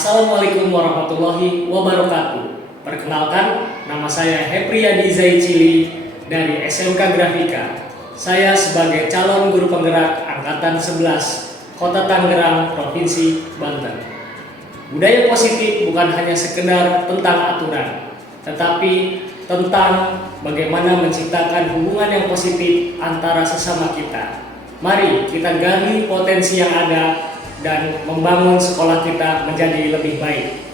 Assalamualaikum warahmatullahi wabarakatuh. Perkenalkan, nama saya Hepriyadi Zaicili dari SMK Grafika. Saya sebagai calon guru penggerak Angkatan 11 Kota Tangerang, Provinsi Banten. Budaya positif bukan hanya sekedar tentang aturan, tetapi tentang bagaimana menciptakan hubungan yang positif antara sesama kita. Mari kita gali potensi yang ada dan membangun sekolah kita menjadi lebih baik.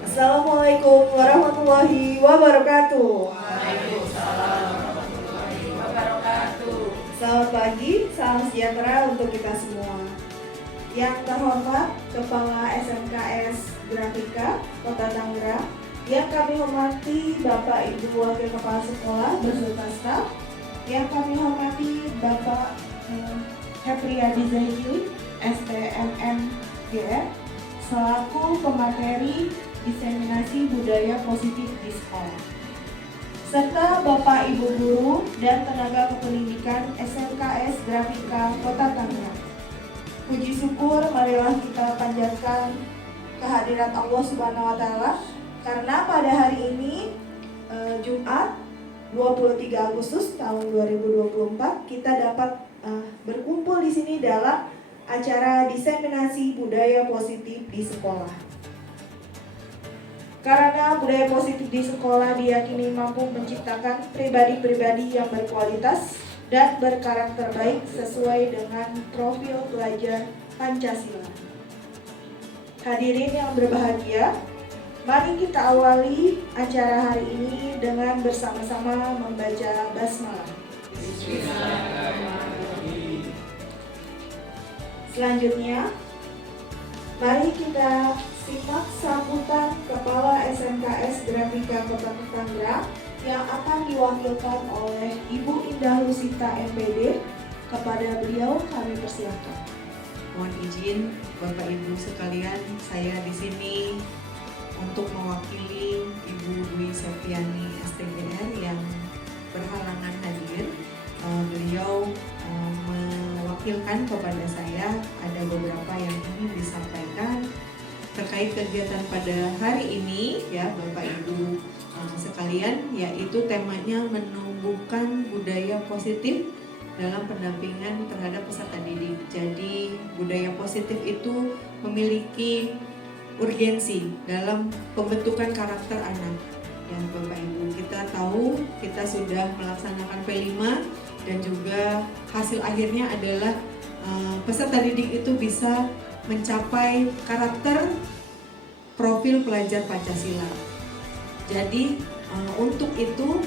Assalamualaikum warahmatullahi wabarakatuh. Waalaikumsalam warahmatullahi wabarakatuh. Selamat pagi, salam sejahtera untuk kita semua. Yang terhormat Kepala SMKS Grafika Kota Tangerang, yang kami hormati Bapak Ibu Wakil Kepala Sekolah beserta staf, yang kami hormati Bapak Hepriyadi Zaicili, STMMGR, selaku pemateri diseminasi budaya positif di sekolah, serta Bapak Ibu guru dan tenaga kependidikan SMKS Grafika Kota Tangerang. Puji syukur marilah kita panjatkan kehadirat Allah Subhanahu wa taala karena pada hari ini Jumat 23 Agustus tahun 2024 kita dapat berkumpul di sini dalam acara diseminasi budaya positif di sekolah. Karena budaya positif di sekolah diyakini mampu menciptakan pribadi-pribadi yang berkualitas dan berkarakter baik sesuai dengan profil pelajar Pancasila. Hadirin yang berbahagia, mari kita awali acara hari ini dengan bersama-sama membaca basmalah. Selanjutnya, mari kita simak sambutan Kepala SMKS Grafika Kota Tangerang yang akan diwakilkan oleh Ibu Indah Lusita MPD. Kepada beliau kami persilakan. Mohon izin Bapak Ibu sekalian, saya di sini untuk mewakili Ibu Dwi Septiani STGR yang berhalangan hadir. Beliau mewakilkan kepada saya ada beberapa yang ingin disampaikan terkait kegiatan pada hari ini ya Bapak Ibu sekalian, yaitu temanya menumbuhkan budaya positif dalam pendampingan terhadap peserta didik. Jadi budaya positif itu memiliki urgensi dalam pembentukan karakter anak. Ya Bapak Ibu, kita tahu kita sudah melaksanakan P5 dan juga hasil akhirnya adalah peserta didik itu bisa mencapai karakter profil pelajar Pancasila. Jadi untuk itu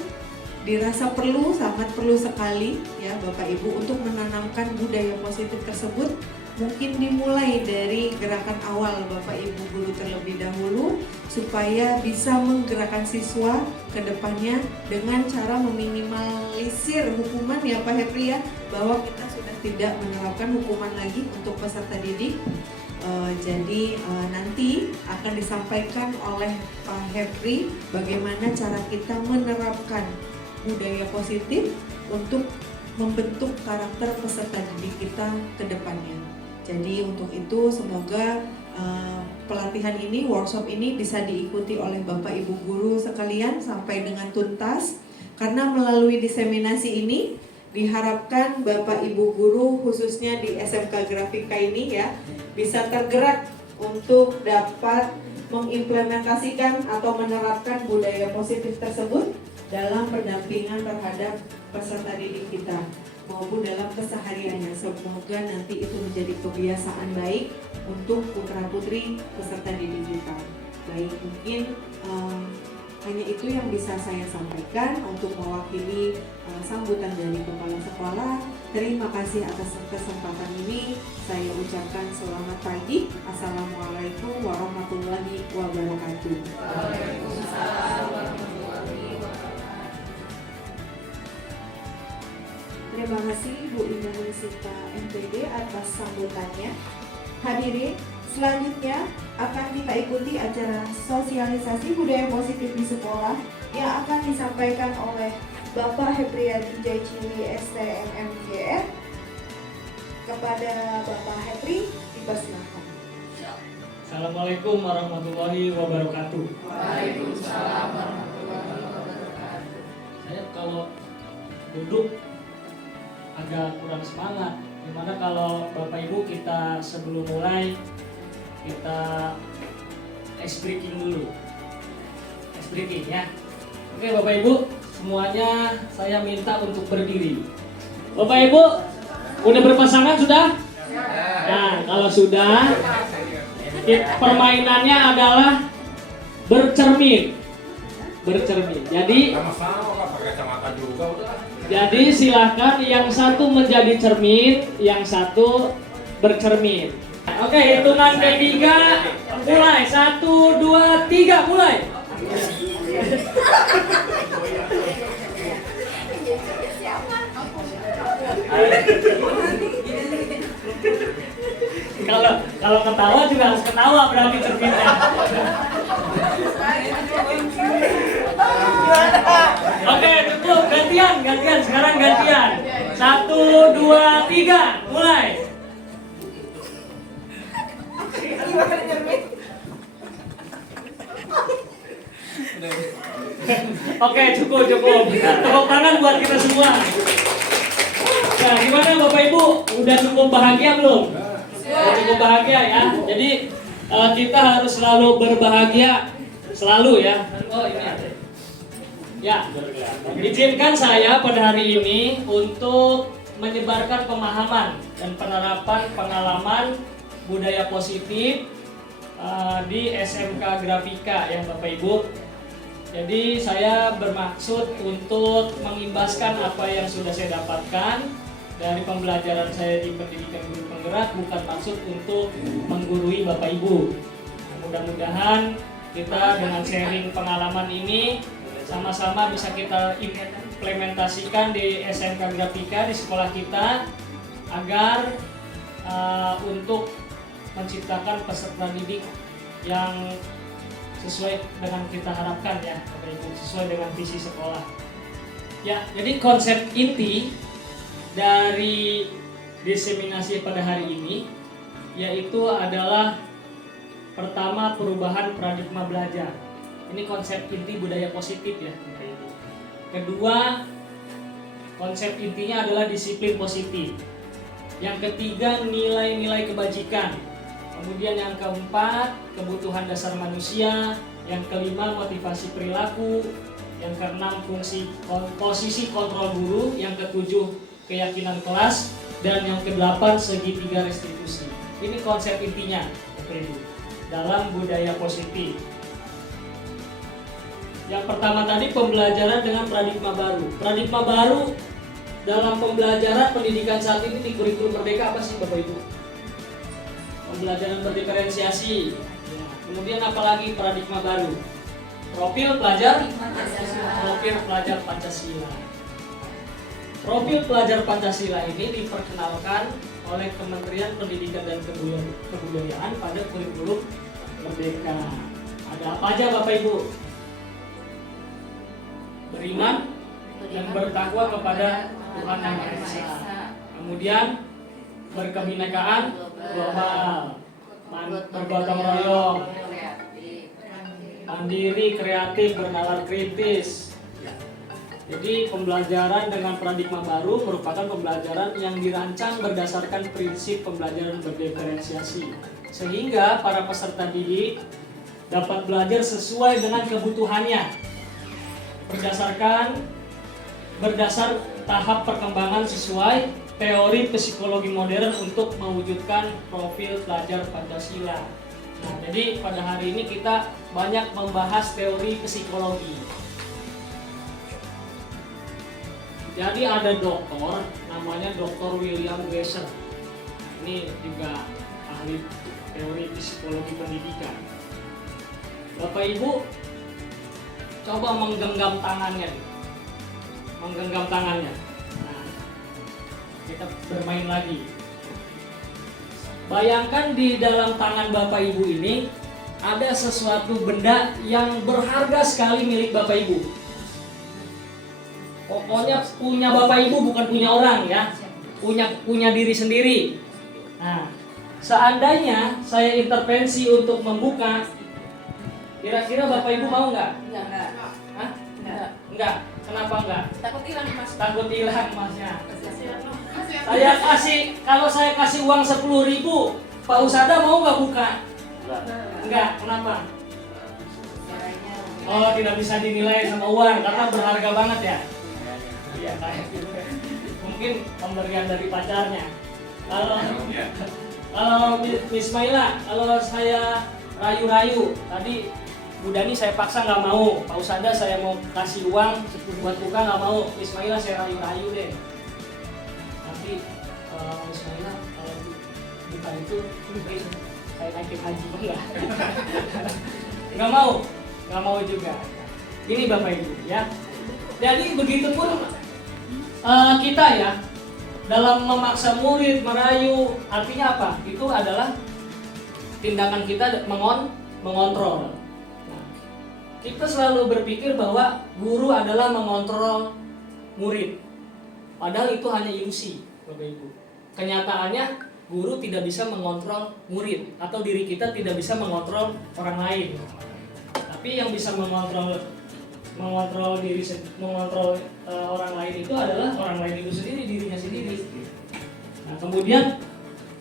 dirasa sangat perlu sekali ya Bapak Ibu untuk menanamkan budaya positif tersebut. Mungkin dimulai dari gerakan awal Bapak Ibu guru terlebih dahulu supaya bisa menggerakkan siswa ke depannya dengan cara meminimalisir hukuman ya Pak Hepri ya, bahwa kita sudah tidak menerapkan hukuman lagi untuk peserta didik. Jadi nanti akan disampaikan oleh Pak Hepri bagaimana cara kita menerapkan budaya positif untuk membentuk karakter peserta didik kita ke depannya. Jadi untuk itu semoga pelatihan ini, workshop ini bisa diikuti oleh Bapak Ibu guru sekalian sampai dengan tuntas. Karena melalui diseminasi ini diharapkan Bapak Ibu guru khususnya di SMK Grafika ini ya bisa tergerak untuk dapat mengimplementasikan atau menerapkan budaya positif tersebut dalam pendampingan terhadap peserta didik kita maupun dalam kesehariannya. Semoga nanti itu menjadi kebiasaan baik untuk putra-putri peserta didik kita. Baik, mungkin hanya itu yang bisa saya sampaikan untuk mewakili sambutan dari Kepala Sekolah. Terima kasih atas kesempatan ini. Saya ucapkan selamat pagi. Assalamualaikum warahmatullahi wabarakatuh. Waalaikumsalam warahmatullahi wabarakatuh. Terima kasih Bu Indah Sita MPD atas sambutannya. Hadirin, selanjutnya akan kita ikuti acara sosialisasi budaya positif di sekolah yang akan disampaikan oleh Bapak Hepriyadi Jaicili STMMGR. Kepada Bapak Hepri, dipersilakan. Assalamualaikum warahmatullahi wabarakatuh. Waalaikumsalam warahmatullahi wabarakatuh. Saya kalau duduk agak kurang semangat. Gimana kalau Bapak Ibu kita sebelum mulai kita ice breaking dulu. Ice breaking ya. Oke Bapak Ibu, semuanya saya minta untuk berdiri. Bapak Ibu, udah berpasangan sudah? Nah, kalau sudah, permainannya adalah bercermin. Bercermin. Jadi silakan yang satu menjadi cermin, yang satu bercermin. Oke, hitungan ketiga mulai. 1, 2, 3 mulai. Kalau ketawa juga harus ketawa berarti cerminnya. Oke, cukup, gantian, sekarang gantian. 1, 2, 3, mulai. Oke, cukup. Tepuk tangan buat kita semua. Nah, gimana Bapak Ibu? Udah cukup bahagia belum? Udah cukup bahagia ya. Jadi kita harus selalu berbahagia, selalu ya. Oh ini ada. Ya, izinkan saya pada hari ini untuk menyebarkan pemahaman dan penerapan pengalaman budaya positif di SMK Grafika ya Bapak Ibu. Jadi saya bermaksud untuk mengimbaskan apa yang sudah saya dapatkan dari pembelajaran saya di pendidikan guru penggerak, bukan maksud untuk menggurui Bapak Ibu. Mudah-mudahan kita dengan sharing pengalaman ini sama-sama bisa kita implementasikan di SMK Grafika di sekolah kita agar untuk menciptakan peserta didik yang sesuai dengan kita harapkan ya Bapak Ibu, sesuai dengan visi sekolah. Ya, jadi konsep inti dari diseminasi pada hari ini yaitu adalah pertama perubahan paradigma belajar. Ini konsep inti budaya positif ya Bapak Ibu. Kedua, konsep intinya adalah disiplin positif. Yang ketiga, nilai-nilai kebajikan. Kemudian yang keempat, kebutuhan dasar manusia. Yang kelima, motivasi perilaku. Yang keenam, posisi kontrol guru. Yang ketujuh, keyakinan kelas. Dan yang kedelapan, segitiga restitusi. Ini konsep intinya Bapak Ibu dalam budaya positif. Yang pertama tadi pembelajaran dengan paradigma baru. Paradigma baru dalam pembelajaran pendidikan saat ini di kurikulum Merdeka apa sih Bapak Ibu? Pembelajaran berdiferensiasi. Ya. Kemudian apalagi paradigma baru? Profil pelajar Pancasila. Profil pelajar Pancasila ini diperkenalkan oleh Kementerian Pendidikan dan Kebudayaan pada kurikulum Merdeka. Ada apa aja Bapak Ibu? Beriman dan bertakwa kepada Tuhan Yang Maha Esa. Kemudian berkebinekaan global, bergotong royong, mandiri, kreatif, bernalar kritis. Jadi pembelajaran dengan paradigma baru merupakan pembelajaran yang dirancang berdasarkan prinsip pembelajaran berdiferensiasi, sehingga para peserta didik dapat belajar sesuai dengan kebutuhannya berdasar tahap perkembangan sesuai teori psikologi modern untuk mewujudkan profil pelajar Pancasila. Nah, jadi pada hari ini kita banyak membahas teori psikologi. Jadi ada dokter namanya Dr. William Glasser. Ini juga ahli teori psikologi pendidikan. Bapak Ibu coba menggenggam tangannya. Nah, kita bermain lagi. Bayangkan di dalam tangan Bapak Ibu ini ada sesuatu benda yang berharga sekali milik Bapak Ibu. Pokoknya punya Bapak Ibu, bukan punya orang ya. Punya diri sendiri. Nah, seandainya saya intervensi untuk membuka, kira-kira Bapak Ibu mau nggak? Enggak. Hah? Enggak. Kenapa enggak? Takut hilang, Mas. Takut hilang Masnya. Kasihan. Kalau saya kasih uang 10.000, Pak Usada mau nggak buka? Enggak. Kenapa? Oh, tidak bisa dinilai sama uang karena berharga banget ya. Iya, kayak gitu. Mungkin pemberian dari pacarnya. Kalau Miss Maila, kalau saya rayu-rayu, tadi Bu Dani saya paksa nggak mau, Pak Usada saya mau kasih uang buat buka nggak mau, Miss Maila saya rayu-rayu deh. Nanti Miss Maila kalau buka itu mungkin saya naikin haji enggak? Nggak mau juga. Ini Bapak Ibu ya. Jadi begitu pun kita ya dalam memaksa murid merayu, artinya apa? Itu adalah tindakan kita mengontrol. Nah, kita selalu berpikir bahwa guru adalah mengontrol murid, padahal itu hanya ilusi, Bapak Ibu. Kenyataannya guru tidak bisa mengontrol murid atau diri kita tidak bisa mengontrol orang lain. Tapi yang bisa mengontrol orang lain itu adalah orang lain itu sendiri, dirinya sendiri. Nah, kemudian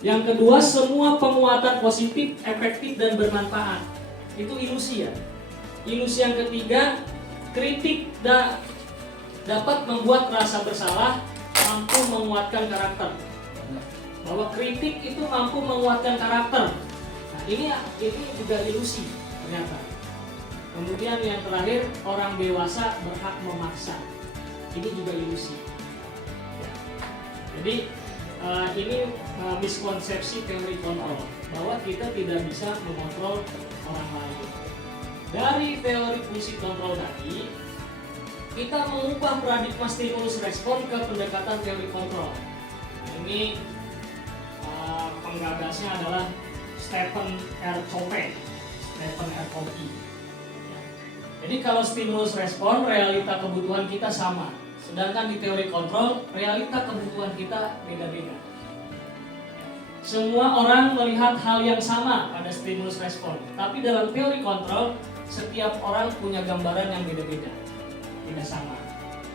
yang kedua, semua penguatan positif, efektif dan bermanfaat itu ilusi ya. Ilusi yang ketiga, kritik dapat membuat rasa bersalah, mampu menguatkan karakter. Bahwa kritik itu mampu menguatkan karakter. Nah, ini juga ilusi ternyata. Kemudian yang terakhir, orang dewasa berhak memaksa. Ini juga ilusi. Jadi ini miskonsepsi teori kontrol, bahwa kita tidak bisa mengontrol orang lain. Dari teori fungsi kontrol tadi, kita mengubah paradigma stimulus respon ke pendekatan teori kontrol. Ini penggagasnya adalah Stephen R. Covey. Jadi kalau stimulus respon, realita kebutuhan kita sama. Sedangkan di teori kontrol, realita kebutuhan kita beda-beda. Semua orang melihat hal yang sama pada stimulus respon. Tapi dalam teori kontrol, setiap orang punya gambaran yang beda-beda. Tidak sama.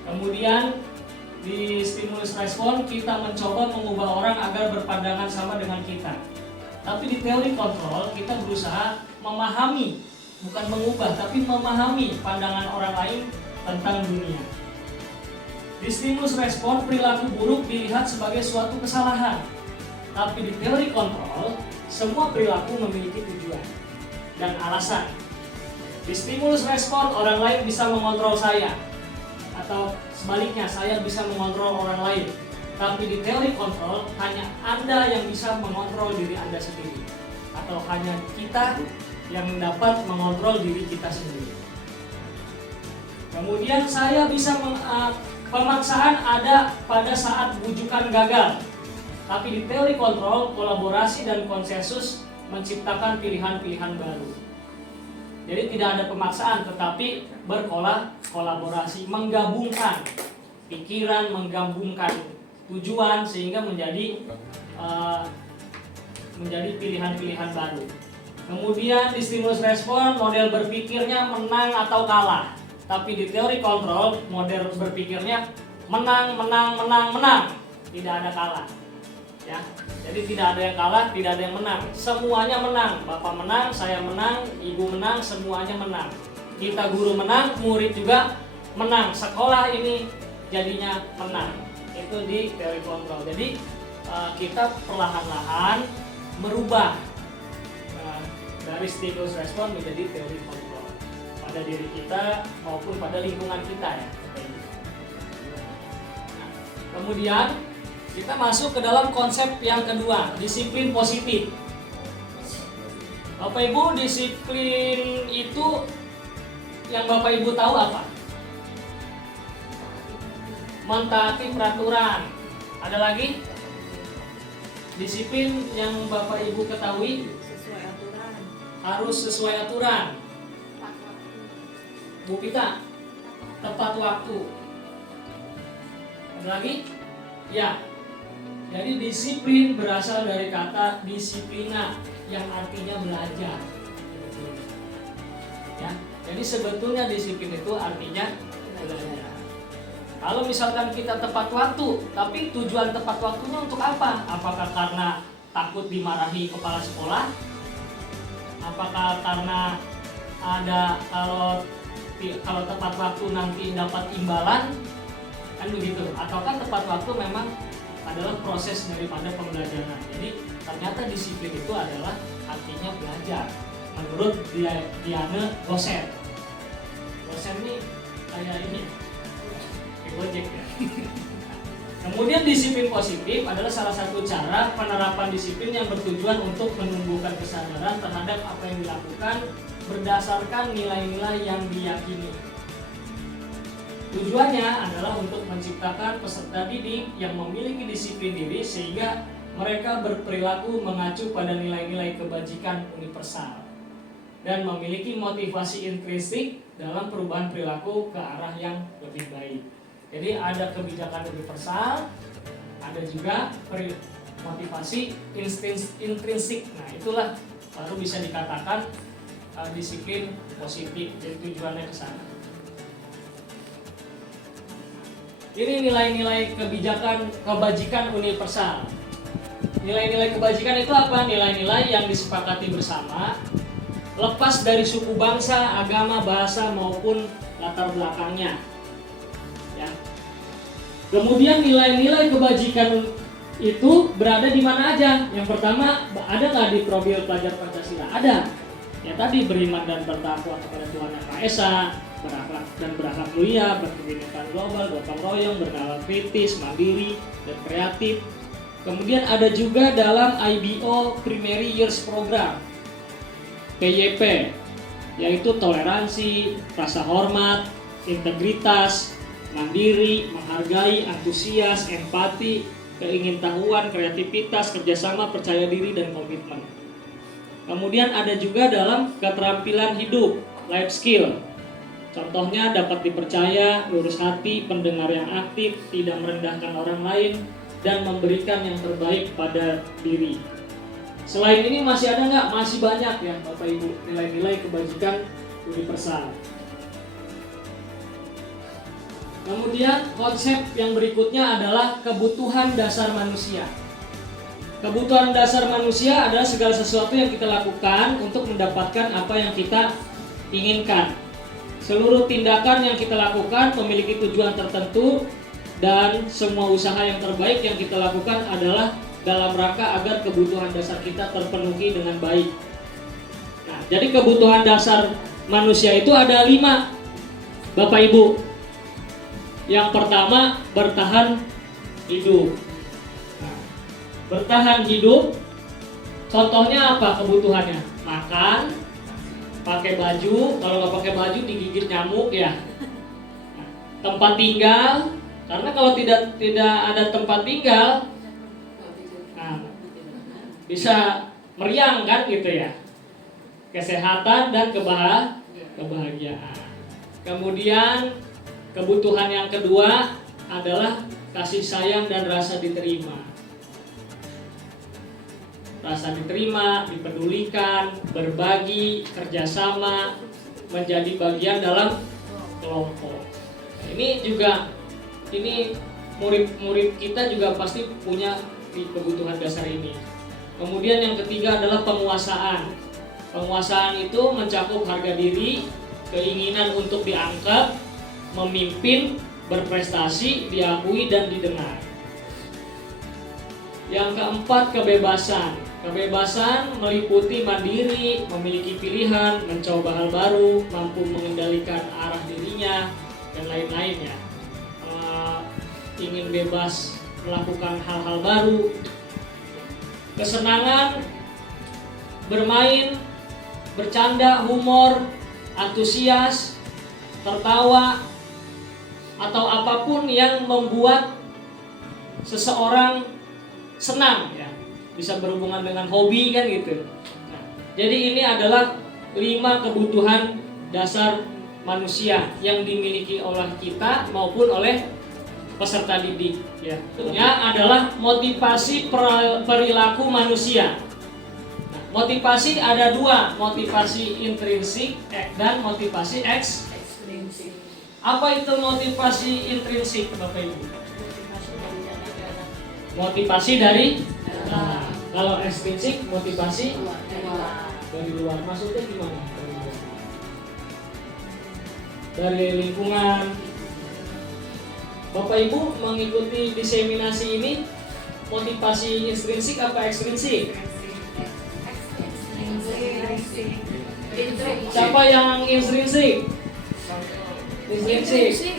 Kemudian di stimulus respon, kita mencoba mengubah orang agar berpandangan sama dengan kita. Tapi di teori kontrol, kita berusaha memahami, bukan mengubah, tapi memahami pandangan orang lain tentang dunia. Di stimulus respon, perilaku buruk dilihat sebagai suatu kesalahan. Tapi di teori kontrol, semua perilaku memiliki tujuan dan alasan. Di stimulus respon, orang lain bisa mengontrol saya, atau sebaliknya, saya bisa mengontrol orang lain. Tapi di teori kontrol, hanya Anda yang bisa mengontrol diri Anda sendiri, atau hanya kita yang dapat mengontrol diri kita sendiri. Kemudian saya bisa pemaksaan ada pada saat bujukan gagal. Tapi di teori kontrol, kolaborasi dan konsensus menciptakan pilihan-pilihan baru. Jadi tidak ada pemaksaan, tetapi berkolaborasi, menggabungkan pikiran, menggabungkan tujuan sehingga menjadi pilihan-pilihan baru. Kemudian di stimulus respon, model berpikirnya menang atau kalah. Tapi di teori kontrol, model berpikirnya menang, menang, menang, menang. Tidak ada kalah. Ya. Jadi tidak ada yang kalah, tidak ada yang menang. Semuanya menang. Bapak menang, saya menang, ibu menang, semuanya menang. Kita guru menang, murid juga menang. Sekolah ini jadinya menang. Itu di teori kontrol. Jadi kita perlahan-lahan merubah dari stimulus respon menjadi teori kontrol pada diri kita maupun pada lingkungan kita ya. Nah, kemudian kita masuk ke dalam konsep yang kedua, disiplin positif. Bapak Ibu, disiplin itu yang Bapak Ibu tahu apa? Mentaati peraturan. Ada lagi? Disiplin yang Bapak Ibu ketahui Sesuai aturan. harus sesuai aturan. Bu Pita, tepat waktu. Ada lagi? Ya. Jadi disiplin berasal dari kata disiplina yang artinya belajar. Ya. Jadi sebetulnya disiplin itu artinya belajar. Kalau misalkan kita tepat waktu, tapi tujuan tepat waktunya untuk apa? Apakah karena takut dimarahi kepala sekolah? Apakah karena ada kalau tepat waktu nanti dapat imbalan? Kan begitu. Ataukah tepat waktu memang adalah proses daripada pembelajaran. Jadi ternyata disiplin itu adalah artinya belajar. Menurut Diane Gosset. Gosset ini kayak ini Gojek ya. Kemudian disiplin positif adalah salah satu cara penerapan disiplin yang bertujuan untuk menumbuhkan kesadaran terhadap apa yang dilakukan berdasarkan nilai-nilai yang diyakini. Tujuannya adalah untuk menciptakan peserta didik yang memiliki disiplin diri sehingga mereka berperilaku mengacu pada nilai-nilai kebajikan universal dan memiliki motivasi intrinsik dalam perubahan perilaku ke arah yang lebih baik. Jadi ada kebijakan universal, ada juga motivasi intrinsik. Nah, itulah baru bisa dikatakan disiplin positif. Jadi tujuannya ke sana. Ini nilai-nilai kebajikan universal. Nilai-nilai kebajikan itu apa? Nilai-nilai yang disepakati bersama, lepas dari suku bangsa, agama, bahasa maupun latar belakangnya. Ya. Kemudian nilai-nilai kebajikan itu berada di mana aja? Yang pertama, ada nggak di profil pelajar Pancasila? Ada. Ya tadi beriman dan bertakwa kepada Tuhan Yang Maha Esa, berakhlak dan berakhlak mulia, berkebinekaan global, gotong royong, bernalar kritis, mandiri, dan kreatif. Kemudian ada juga dalam IBO Primary Years Program, PYP, yaitu toleransi, rasa hormat, integritas, mandiri, menghargai, antusias, empati, keingintahuan, kreativitas, kerjasama, percaya diri, dan komitmen. Kemudian ada juga dalam keterampilan hidup, life skill. Contohnya dapat dipercaya, lurus hati, pendengar yang aktif, tidak merendahkan orang lain, dan memberikan yang terbaik pada diri. Selain ini masih ada nggak? Masih banyak ya Bapak Ibu, nilai-nilai kebajikan universal. Kemudian konsep yang berikutnya adalah kebutuhan dasar manusia. Kebutuhan dasar manusia adalah segala sesuatu yang kita lakukan untuk mendapatkan apa yang kita inginkan. Seluruh tindakan yang kita lakukan memiliki tujuan tertentu dan semua usaha yang terbaik yang kita lakukan adalah dalam rangka agar kebutuhan dasar kita terpenuhi dengan baik. Nah, jadi kebutuhan dasar manusia itu ada 5, Bapak Ibu. Yang pertama, bertahan hidup. Nah, bertahan hidup, contohnya apa kebutuhannya? Makan, pakai baju, kalau nggak pakai baju digigit nyamuk ya. Nah, tempat tinggal, karena kalau tidak ada tempat tinggal, nah, bisa meriang kan gitu ya. Kesehatan dan kebahagiaan. Kemudian kebutuhan yang kedua adalah kasih sayang dan rasa diterima. Rasa diterima, dipedulikan, berbagi, kerjasama, menjadi bagian dalam kelompok. Nah, ini murid-murid kita juga pasti punya di kebutuhan dasar ini. Kemudian yang ketiga adalah penguasaan. Penguasaan itu mencakup harga diri, keinginan untuk diangkat, memimpin, berprestasi, diakui dan didengar. Yang keempat, kebebasan. Kebebasan meliputi mandiri, memiliki pilihan, mencoba hal baru, mampu mengendalikan arah dirinya, dan lain-lainnya. Ingin bebas melakukan hal-hal baru. Kesenangan, bermain, bercanda, humor, antusias, tertawa, atau apapun yang membuat seseorang senang, ya, bisa berhubungan dengan hobi kan gitu. Nah, jadi ini adalah 5 kebutuhan dasar manusia yang dimiliki oleh kita maupun oleh peserta didik. Ya, adalah motivasi perilaku manusia. Nah, motivasi ada 2, motivasi intrinsik dan motivasi ekstrinsik. Apa itu motivasi intrinsik, Bapak Ibu? Motivasi dari dalam. Kalau ekstrinsik motivasi dari luar. Maksudnya gimana? Dari lingkungan. Bapak Ibu mengikuti diseminasi ini motivasi intrinsik apa ekstrinsik? Siapa yang intrinsik? Intrinsik.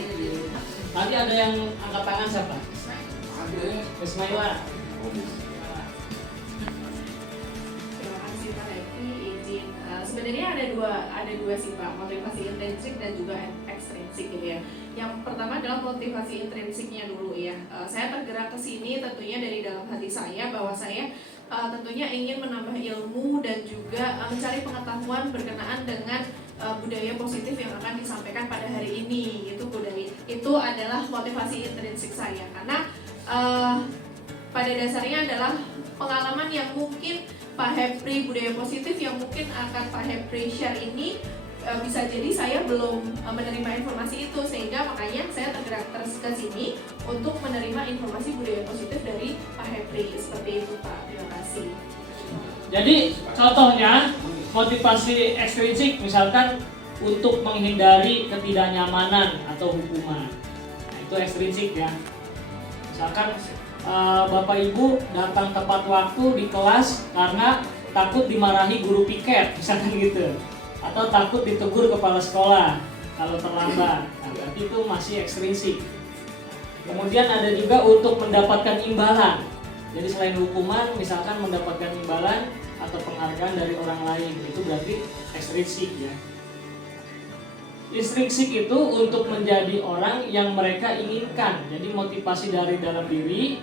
Tadi ada yang angkat tangan siapa? Ismaila. Terima kasih Pak Happy, izin. Sebenarnya ada dua sih Pak, motivasi intrinsik dan juga ekstrinsik gitu ya. Yang pertama adalah motivasi intrinsiknya dulu ya. Saya tergerak ke sini tentunya dari dalam hati saya bahwa saya tentunya ingin menambah ilmu dan juga mencari pengetahuan berkenaan dengan budaya positif yang akan disampaikan pada hari ini. Itu adalah motivasi intrinsik saya karena pada dasarnya adalah pengalaman yang mungkin Pak Hepri budaya positif yang mungkin akan Pak Hepri share ini bisa jadi saya belum menerima informasi itu, sehingga makanya saya tergerak terus ke sini untuk menerima informasi budaya positif dari Pak Hepri. Seperti itu Pak, terima kasih. Jadi contohnya motivasi ekstrinsik misalkan untuk menghindari ketidaknyamanan atau hukuman. Nah, itu ekstrinsik ya. Misalkan Bapak Ibu datang tepat waktu di kelas karena takut dimarahi guru piket, misalkan gitu. Atau takut ditegur kepala sekolah kalau terlambat. Nah, berarti itu masih ekstrinsik. Kemudian ada juga untuk mendapatkan imbalan. Jadi selain hukuman, misalkan mendapatkan imbalan atau penghargaan dari orang lain, itu berarti ekstrinsik ya. Intrinsik itu untuk menjadi orang yang mereka inginkan. Jadi motivasi dari dalam diri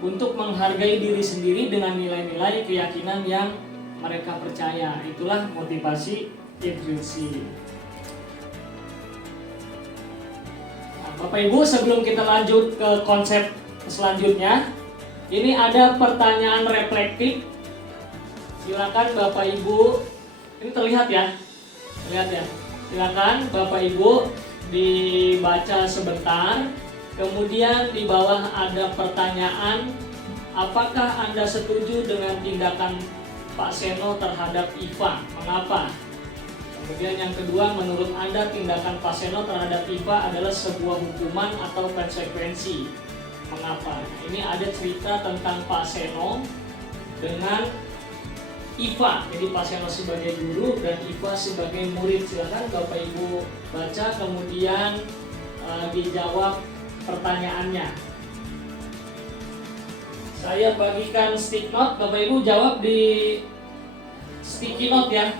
untuk menghargai diri sendiri dengan nilai-nilai keyakinan yang mereka percaya. Itulah motivasi intrinsik. Nah, Bapak Ibu, sebelum kita lanjut ke konsep selanjutnya, ini ada pertanyaan reflektif. Silakan Bapak Ibu, ini terlihat ya, silakan Bapak Ibu dibaca sebentar. Kemudian di bawah ada pertanyaan, apakah Anda setuju dengan tindakan Pak Seno terhadap Iva? Mengapa? Kemudian yang kedua, menurut Anda tindakan Pak Seno terhadap Iva adalah sebuah hukuman atau konsekuensi? Mengapa? Nah, ini ada cerita tentang Pak Seno dengan Iva. Jadi Pak Seno sebagai guru dan Iva sebagai murid. Silakan Bapak Ibu baca, kemudian dijawab pertanyaannya. Saya bagikan stick note, Bapak Ibu jawab di sticky note ya.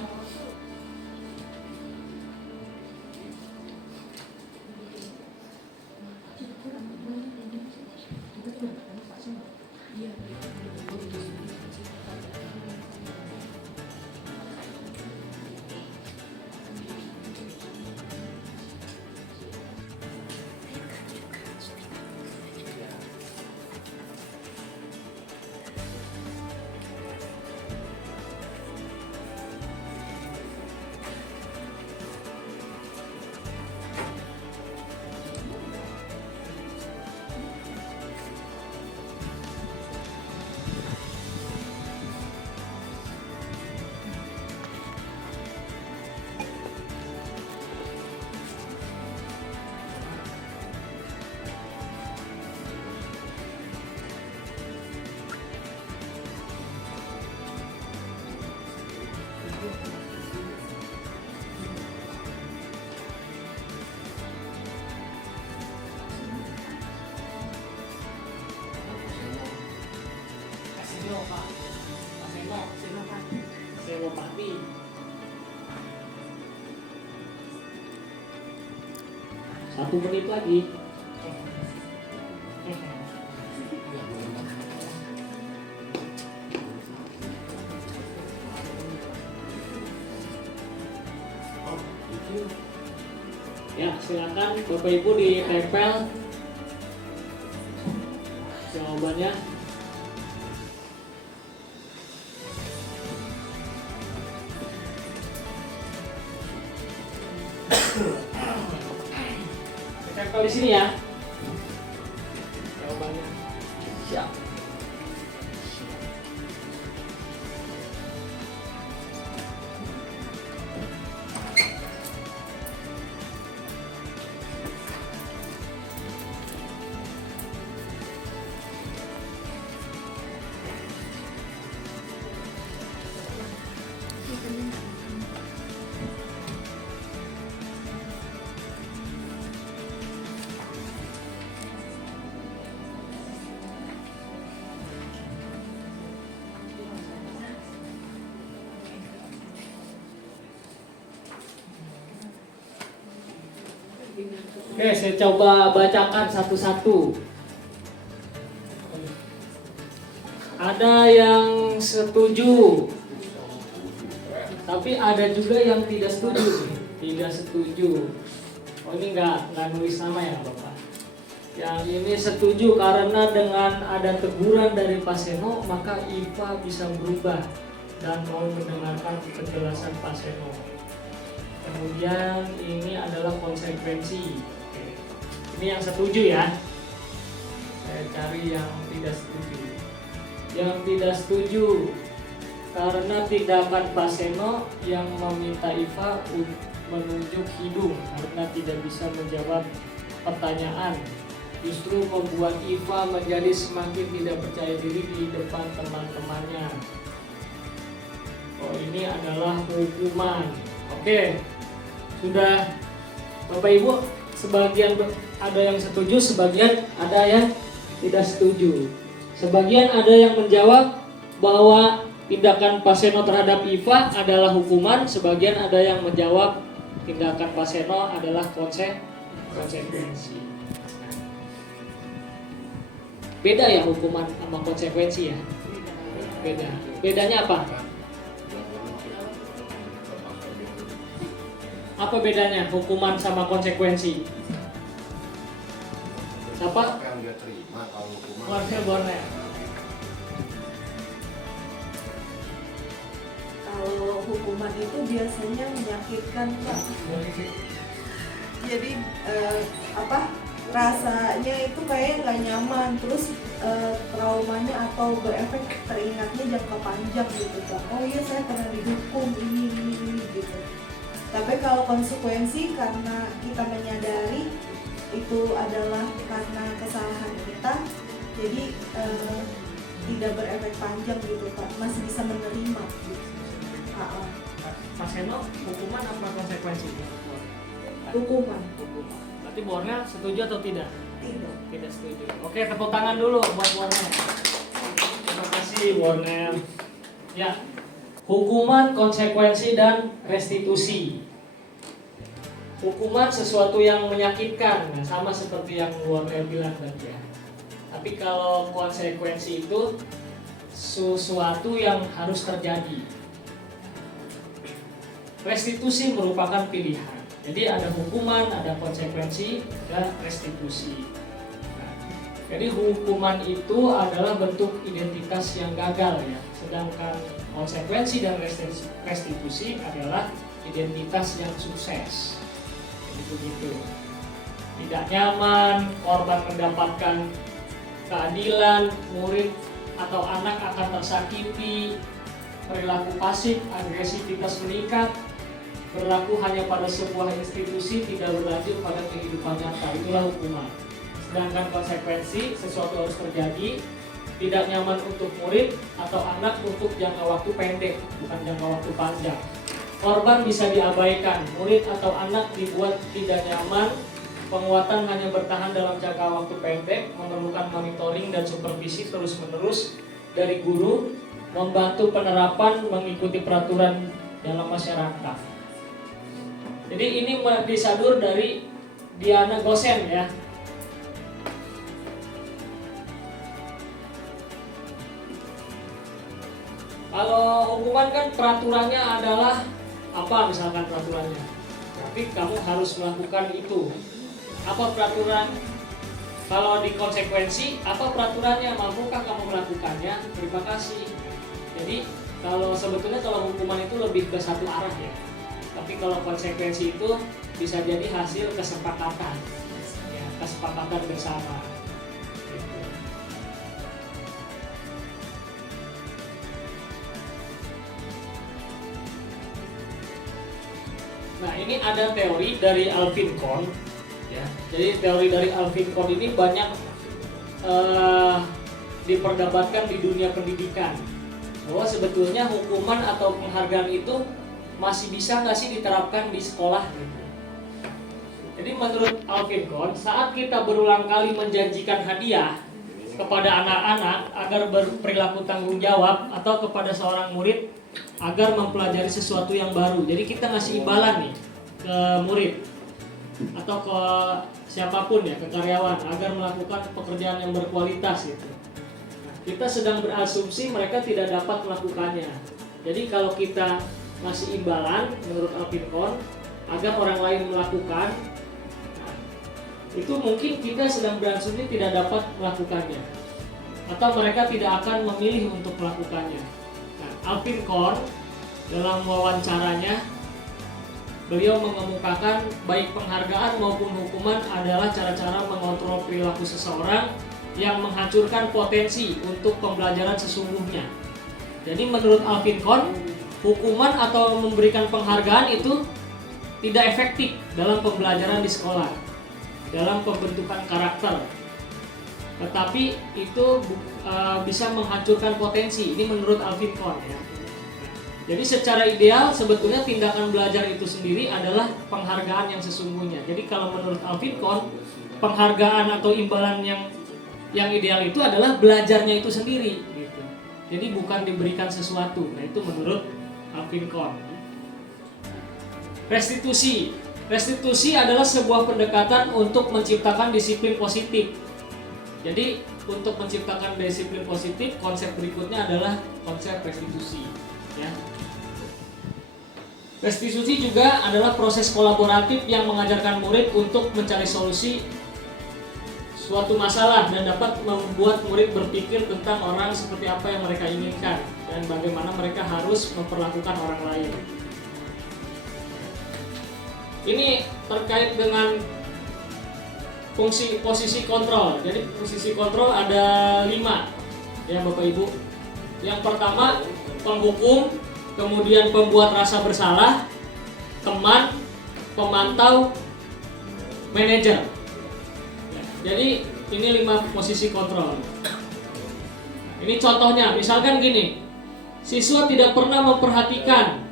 merpati. Satu menit lagi. Ya, silakan Bapak Ibu ditempel jawabannya. Ditempel di sini ya. Jawabannya. Siap. Oke, saya coba bacakan satu-satu. Ada yang setuju, tapi ada juga yang tidak setuju. Tidak setuju. Oh, ini nggak nulis nama ya Bapak. Yang ini setuju karena dengan ada teguran dari Pak Seno maka IPA bisa berubah dan mau mendengarkan penjelasan Pak Seno. Kemudian ini adalah konsekuensi. Oke. Ini yang setuju ya. Saya cari yang tidak setuju. Yang tidak setuju karena tindakan Pak Seno yang meminta IFA menunjuk hidung karena tidak bisa menjawab pertanyaan, justru membuat IFA menjadi semakin tidak percaya diri di depan teman-temannya. Oh, ini adalah hukuman. Oke, sudah Bapak Ibu, sebagian ada yang setuju, sebagian ada yang tidak setuju. Sebagian ada yang menjawab bahwa tindakan Pak Seno terhadap IFA adalah hukuman, sebagian ada yang menjawab tindakan Pak Seno adalah konsekuensi. Beda ya hukuman sama konsekuensi ya? Beda. Bedanya apa? Apa bedanya hukuman sama konsekuensi? Siapa? Yang dia terima kalau hukuman. Borneo. Kalau hukuman itu biasanya menyakitkan Pak. Jadi rasanya itu kayak nggak nyaman, terus traumanya atau berefek teringatnya jangka panjang gitu Pak. Oh iya, saya pernah dihukum ini gitu. Tapi kalau konsekuensi karena kita menyadari itu adalah karena kesalahan kita, jadi tidak berefek panjang gitu Pak, masih bisa menerima gitu. Mas Heno, hukuman apa konsekuensi? Hukuman. Berarti Borneo setuju atau tidak? Tidak. Tidak setuju. Oke, tepuk tangan dulu buat Borneo. Terima kasih Borneo. Ya, hukuman, konsekuensi, dan restitusi. Hukuman sesuatu yang menyakitkan, nah, sama seperti yang Borneo bilang tadi ya. Tapi kalau konsekuensi itu sesuatu yang harus terjadi. Restitusi merupakan pilihan. Jadi ada hukuman, ada konsekuensi, dan restitusi. Nah, jadi hukuman itu adalah bentuk identitas yang gagal ya. Sedangkan konsekuensi dan restitusi adalah identitas yang sukses. Jadi begitu. Tidak nyaman, korban mendapatkan keadilan, murid atau anak akan tersakiti, perilaku pasif, agresivitas meningkat, berlaku hanya pada sebuah institusi, tidak berlanjut pada kehidupan nyata. Itulah hukuman. Sedangkan konsekuensi, sesuatu harus terjadi, tidak nyaman untuk murid atau anak untuk jangka waktu pendek, bukan jangka waktu panjang. Korban bisa diabaikan, murid atau anak dibuat tidak nyaman, penguatan hanya bertahan dalam jangka waktu pendek, memerlukan monitoring dan supervisi terus-menerus dari guru membantu penerapan mengikuti peraturan dalam masyarakat. Jadi ini disadur dari Diana Gosen ya. Kalau hukuman kan peraturannya adalah apa misalkan peraturannya. Tapi kamu harus melakukan itu. Apa peraturan? Kalau di konsekuensi, apa peraturannya? Mampukah kamu melakukannya? Terima kasih. Jadi sebetulnya kalau hukuman itu lebih ke satu arah ya. Tapi kalau konsekuensi itu bisa jadi hasil kesepakatan, ya, kesepakatan bersama. Gitu. Nah ini ada teori dari Alvin Kohn. Ya, jadi teori dari Alvin Kohn ini banyak diperdebatkan di dunia pendidikan, bahwa sebetulnya hukuman atau penghargaan itu masih bisa nggak sih diterapkan di sekolah gitu. Jadi menurut Alvin Kohn, saat kita berulang kali menjanjikan hadiah kepada anak-anak agar berperilaku tanggung jawab atau kepada seorang murid agar mempelajari sesuatu yang baru. Jadi kita ngasih imbalan nih ke murid atau ke siapapun ya, ke karyawan agar melakukan pekerjaan yang berkualitas gitu. Nah, kita sedang berasumsi mereka tidak dapat melakukannya. Jadi kalau kita ngasih imbalan menurut Alvin Kohn agar orang lain melakukan, nah, itu mungkin kita sedang berasumsi tidak dapat melakukannya atau mereka tidak akan memilih untuk melakukannya. Nah, Alvin Kohn dalam wawancaranya beliau mengemukakan baik penghargaan maupun hukuman adalah cara-cara mengontrol perilaku seseorang yang menghancurkan potensi untuk pembelajaran sesungguhnya. Jadi menurut Alvin Kohn, hukuman atau memberikan penghargaan itu tidak efektif dalam pembelajaran di sekolah, dalam pembentukan karakter. Tetapi itu bisa menghancurkan potensi. Ini menurut Alvin Kohn ya. Jadi secara ideal sebetulnya tindakan belajar itu sendiri adalah penghargaan yang sesungguhnya. Jadi kalau menurut Alvin Kohn, penghargaan atau imbalan yang ideal itu adalah belajarnya itu sendiri gitu. Jadi bukan diberikan sesuatu. Nah, itu menurut Alvin Kohn. Restitusi. Restitusi adalah sebuah pendekatan untuk menciptakan disiplin positif. Jadi untuk menciptakan disiplin positif, konsep berikutnya adalah konsep restitusi. Ya. Restitusi juga adalah proses kolaboratif yang mengajarkan murid untuk mencari solusi suatu masalah dan dapat membuat murid berpikir tentang orang seperti apa yang mereka inginkan dan bagaimana mereka harus memperlakukan orang lain. Ini terkait dengan posisi kontrol. Jadi posisi kontrol ada 5 ya Bapak Ibu. Yang pertama penghukum, kemudian pembuat rasa bersalah, teman, pemantau, manajer. Jadi ini 5 posisi kontrol. Ini contohnya, misalkan gini, siswa tidak pernah memperhatikan,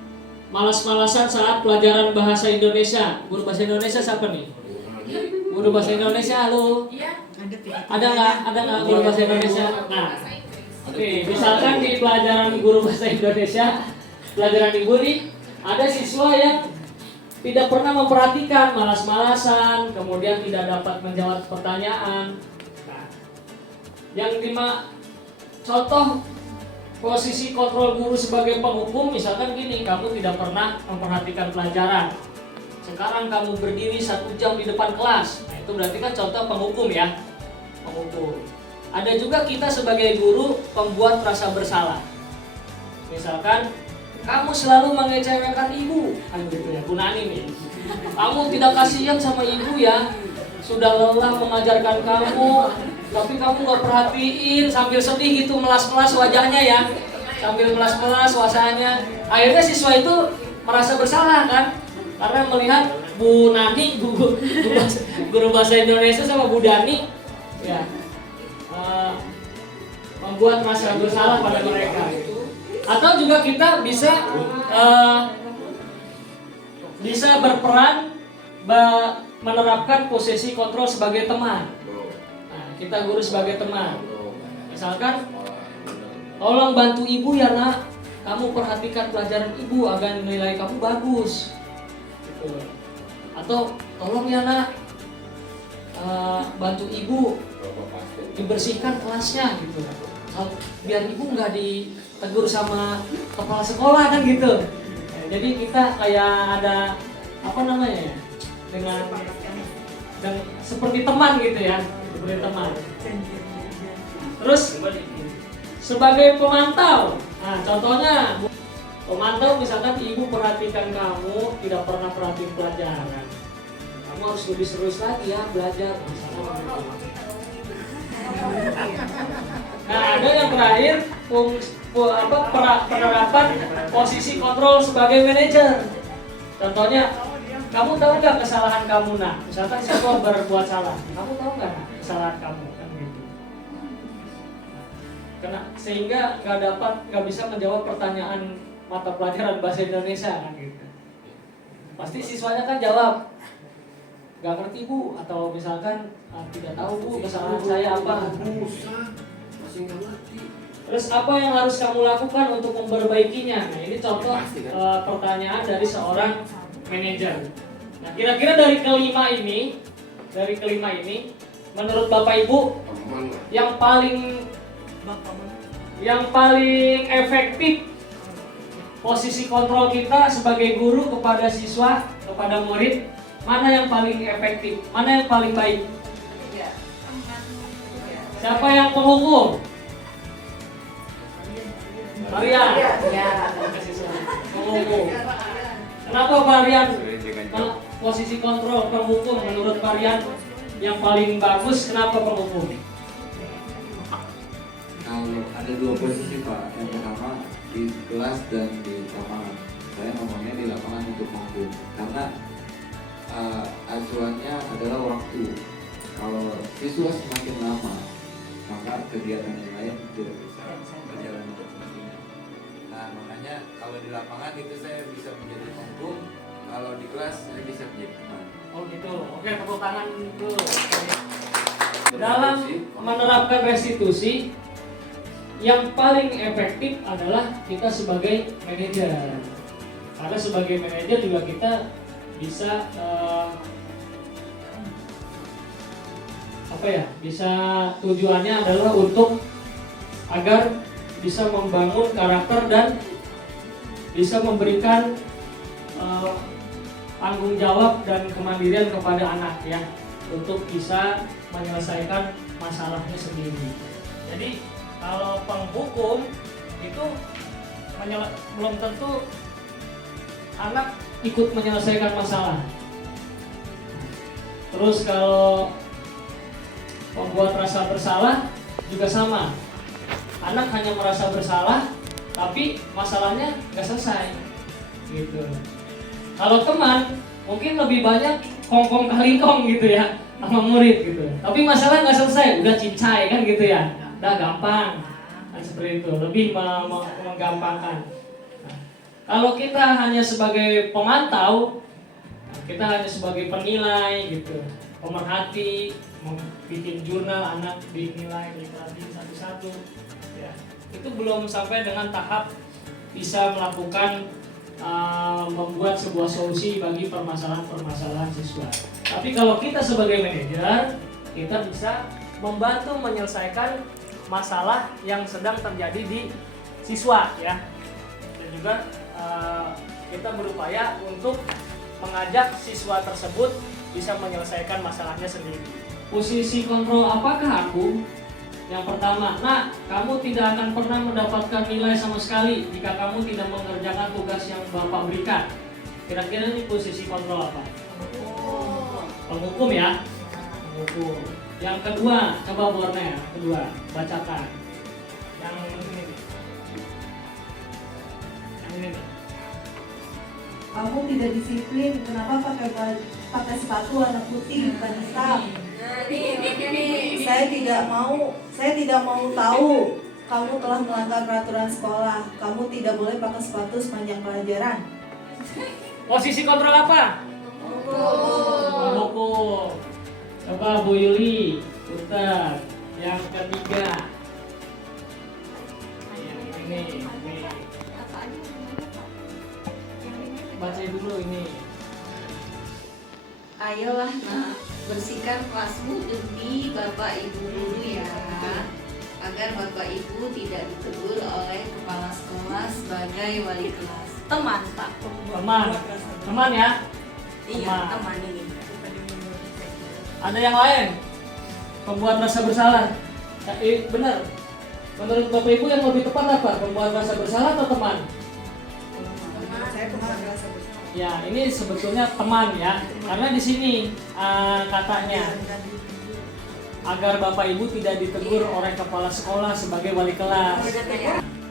malas-malasan saat pelajaran bahasa Indonesia. Guru bahasa Indonesia siapa nih? Guru bahasa Indonesia, halo? Iya. Ada nggak guru bahasa Indonesia? Nah, oke, misalkan di pelajaran guru bahasa Indonesia, pelajaran ibu nih, ada siswa yang tidak pernah memperhatikan, malas-malasan, kemudian tidak dapat menjawab pertanyaan. Nah, yang 5 contoh posisi kontrol guru sebagai penghukum, misalkan gini, kamu tidak pernah memperhatikan pelajaran. Sekarang kamu berdiri 1 jam di depan kelas. Nah, itu berarti kan contoh penghukum ya. Penghukum. Ada juga kita sebagai guru pembuat rasa bersalah. Misalkan kamu selalu mengecewakan ibu, kan gitu ya, Bu Nani nih. Kamu tidak kasihan sama ibu ya. Sudah lelah mengajarkan kamu, tapi kamu nggak perhatiin, sambil sedih gitu, melas-melas wajahnya ya, sambil melas-melas wajahnya. Akhirnya siswa itu merasa bersalah kan, karena melihat Bu Nani, guru bahasa Indonesia sama Bu Dani, ya, membuat rasa bersalah pada mereka. Atau juga kita bisa berperan menerapkan posisi kontrol sebagai teman. Nah, kita guru sebagai teman. Misalkan tolong bantu ibu ya nak, kamu perhatikan pelajaran ibu agar nilai kamu bagus gitu. Atau tolong ya nak, bantu ibu dibersihkan kelasnya gitu, biar ibu nggak ditegur sama kepala sekolah kan gitu. Jadi kita kayak ada apa namanya ya, dengan seperti teman gitu ya, seperti teman. Terus sebagai pemantau, nah contohnya pemantau, misalkan ibu perhatikan kamu tidak pernah perhatiin pelajaran, kamu harus lebih serius lagi ya belajar misalkan gitu. Nah ada yang terakhir penerapan posisi kontrol sebagai manajer. Contohnya, kamu tahu nggak kesalahan kamu nak? Misalkan siswa berbuat salah, kamu tahu nggak nak kesalahan kamu kan gitu. Sehingga nggak bisa menjawab pertanyaan mata pelajaran bahasa Indonesia kan gitu. Pasti siswanya kan jawab, nggak ngerti bu, atau misalkan tidak tahu bu kesalahan saya apa. Masih nggak ngerti. Terus apa yang harus kamu lakukan untuk memperbaikinya? Nah ini contoh pertanyaan dari seorang manajer. Nah kira-kira dari kelima ini, menurut Bapak Ibu yang paling efektif posisi kontrol kita sebagai guru kepada siswa, kepada murid, mana yang paling efektif, mana yang paling baik? Siapa yang penghukum? Marian. Penghukum. Kenapa Marian posisi kontrol penghukum menurut Marian yang paling bagus? Kenapa penghukum? Kalau ada dua posisi Pak, yang pertama di kelas dan di lapangan. Saya ngomongnya di lapangan untuk menghukum karena acuannya adalah waktu. Kalau siswa semakin lama, maka kegiatan yang lain tidak bisa berjalan dengan semestinya. Nah makanya kalau di lapangan itu saya bisa menjadi penghukum, kalau di kelas saya bisa menjadi teman. Oh gitu. Oke, tepuk tangan dulu. Dalam menerapkan restitusi, yang paling efektif adalah kita sebagai manajer. Karena sebagai manajer juga kita bisa bisa tujuannya adalah untuk agar bisa membangun karakter dan bisa memberikan tanggung jawab dan kemandirian kepada anak ya, untuk bisa menyelesaikan masalahnya sendiri. Jadi kalau penghukum itu belum tentu anak ikut menyelesaikan masalah. Terus kalau membuat rasa bersalah juga sama. Anak hanya merasa bersalah, tapi masalahnya nggak selesai, gitu. Kalau teman mungkin lebih banyak kongkong kalingkong gitu ya sama murid gitu. Tapi masalah nggak selesai, udah cincai kan gitu ya, udah gampang. Kan seperti itu, lebih menggampangkan. Nah, kalau kita hanya sebagai pemantau, kita hanya sebagai penilai gitu, pemerhati, bikin jurnal anak dinilai, diperhatiin satu-satu ya, itu belum sampai dengan tahap bisa melakukan membuat sebuah solusi bagi permasalahan-permasalahan siswa. Tapi kalau kita sebagai manajer, kita bisa membantu menyelesaikan masalah yang sedang terjadi di siswa ya, dan juga kita berupaya untuk mengajak siswa tersebut bisa menyelesaikan masalahnya sendiri. Posisi kontrol apakah aku? Yang pertama, nah, kamu tidak akan pernah mendapatkan nilai sama sekali jika kamu tidak mengerjakan tugas yang Bapak berikan. Kira-kira ini posisi kontrol apa? Penghukum ya? Penghukum. Yang kedua, coba Borneo, kedua, bacakan. Yang ini. Yang ini. Kamu tidak disiplin, kenapa pakai sepatu warna putih bukan hitam? Saya tidak mau tahu. Kamu telah melanggar peraturan sekolah. Kamu tidak boleh pakai sepatu sepanjang pelajaran. Posisi kontrol apa? Penghukum. Coba Bu Yuli, putar. Yang ketiga. Ini. Baca dulu ini. Ayolah nak, bersihkan kelasmu demi Bapak Ibu guru ya, agar Bapak Ibu tidak ditegur oleh kepala sekolah sebagai wali kelas. Teman Pak. Teman ya. Iya, teman ini. Ada yang lain? Pembuat rasa bersalah. Benar. Menurut Bapak Ibu yang lebih tepat apa? Pembuat rasa bersalah atau teman? Saya pernah merasa bersalah. Ya, ini sebetulnya teman ya. Karena di sini katanya agar Bapak Ibu tidak ditegur oleh kepala sekolah sebagai wali kelas.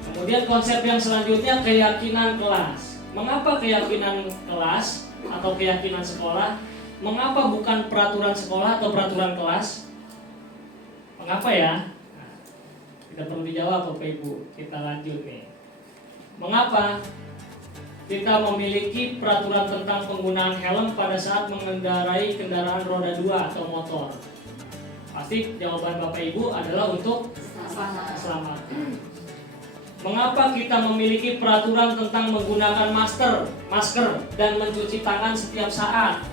Kemudian konsep yang selanjutnya keyakinan kelas. Mengapa keyakinan kelas atau keyakinan sekolah? Mengapa bukan peraturan sekolah atau peraturan kelas? Mengapa ya? Nah, tidak perlu dijawab Bapak Ibu. Kita lanjut nih. Mengapa kita memiliki peraturan tentang penggunaan helm pada saat mengendarai kendaraan roda 2 atau motor? Pasti jawaban Bapak Ibu adalah untuk keselamatan. Mengapa kita memiliki peraturan tentang menggunakan masker dan mencuci tangan setiap saat?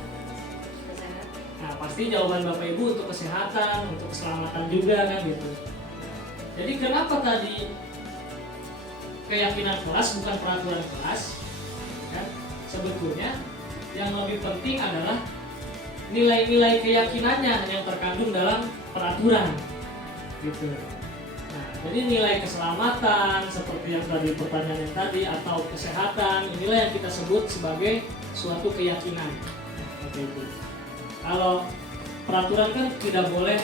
Nah, pasti jawaban Bapak Ibu untuk kesehatan, untuk keselamatan juga kan gitu. Jadi kenapa tadi keyakinan kelas bukan peraturan kelas? Ya, sebetulnya yang lebih penting adalah nilai-nilai keyakinannya yang terkandung dalam peraturan gitu. Nah, jadi nilai keselamatan seperti yang tadi pertanyaan yang tadi atau kesehatan, inilah yang kita sebut sebagai suatu keyakinan. Oke, Ibu. Kalau peraturan kan tidak boleh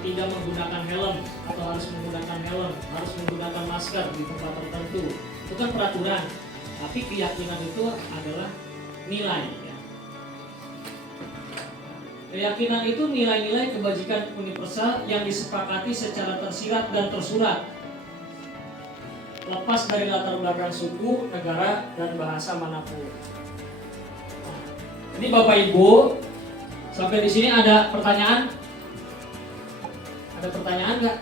tidak menggunakan helm atau harus menggunakan helm, harus menggunakan masker di tempat tertentu. Itu kan peraturan. Tapi keyakinan itu adalah nilai ya. Keyakinan itu nilai-nilai kebajikan universal yang disepakati secara tersirat dan tersurat, lepas dari latar belakang suku, negara, dan bahasa manapun. Ini Bapak Ibu, sampai di sini ada pertanyaan? Ada pertanyaan nggak?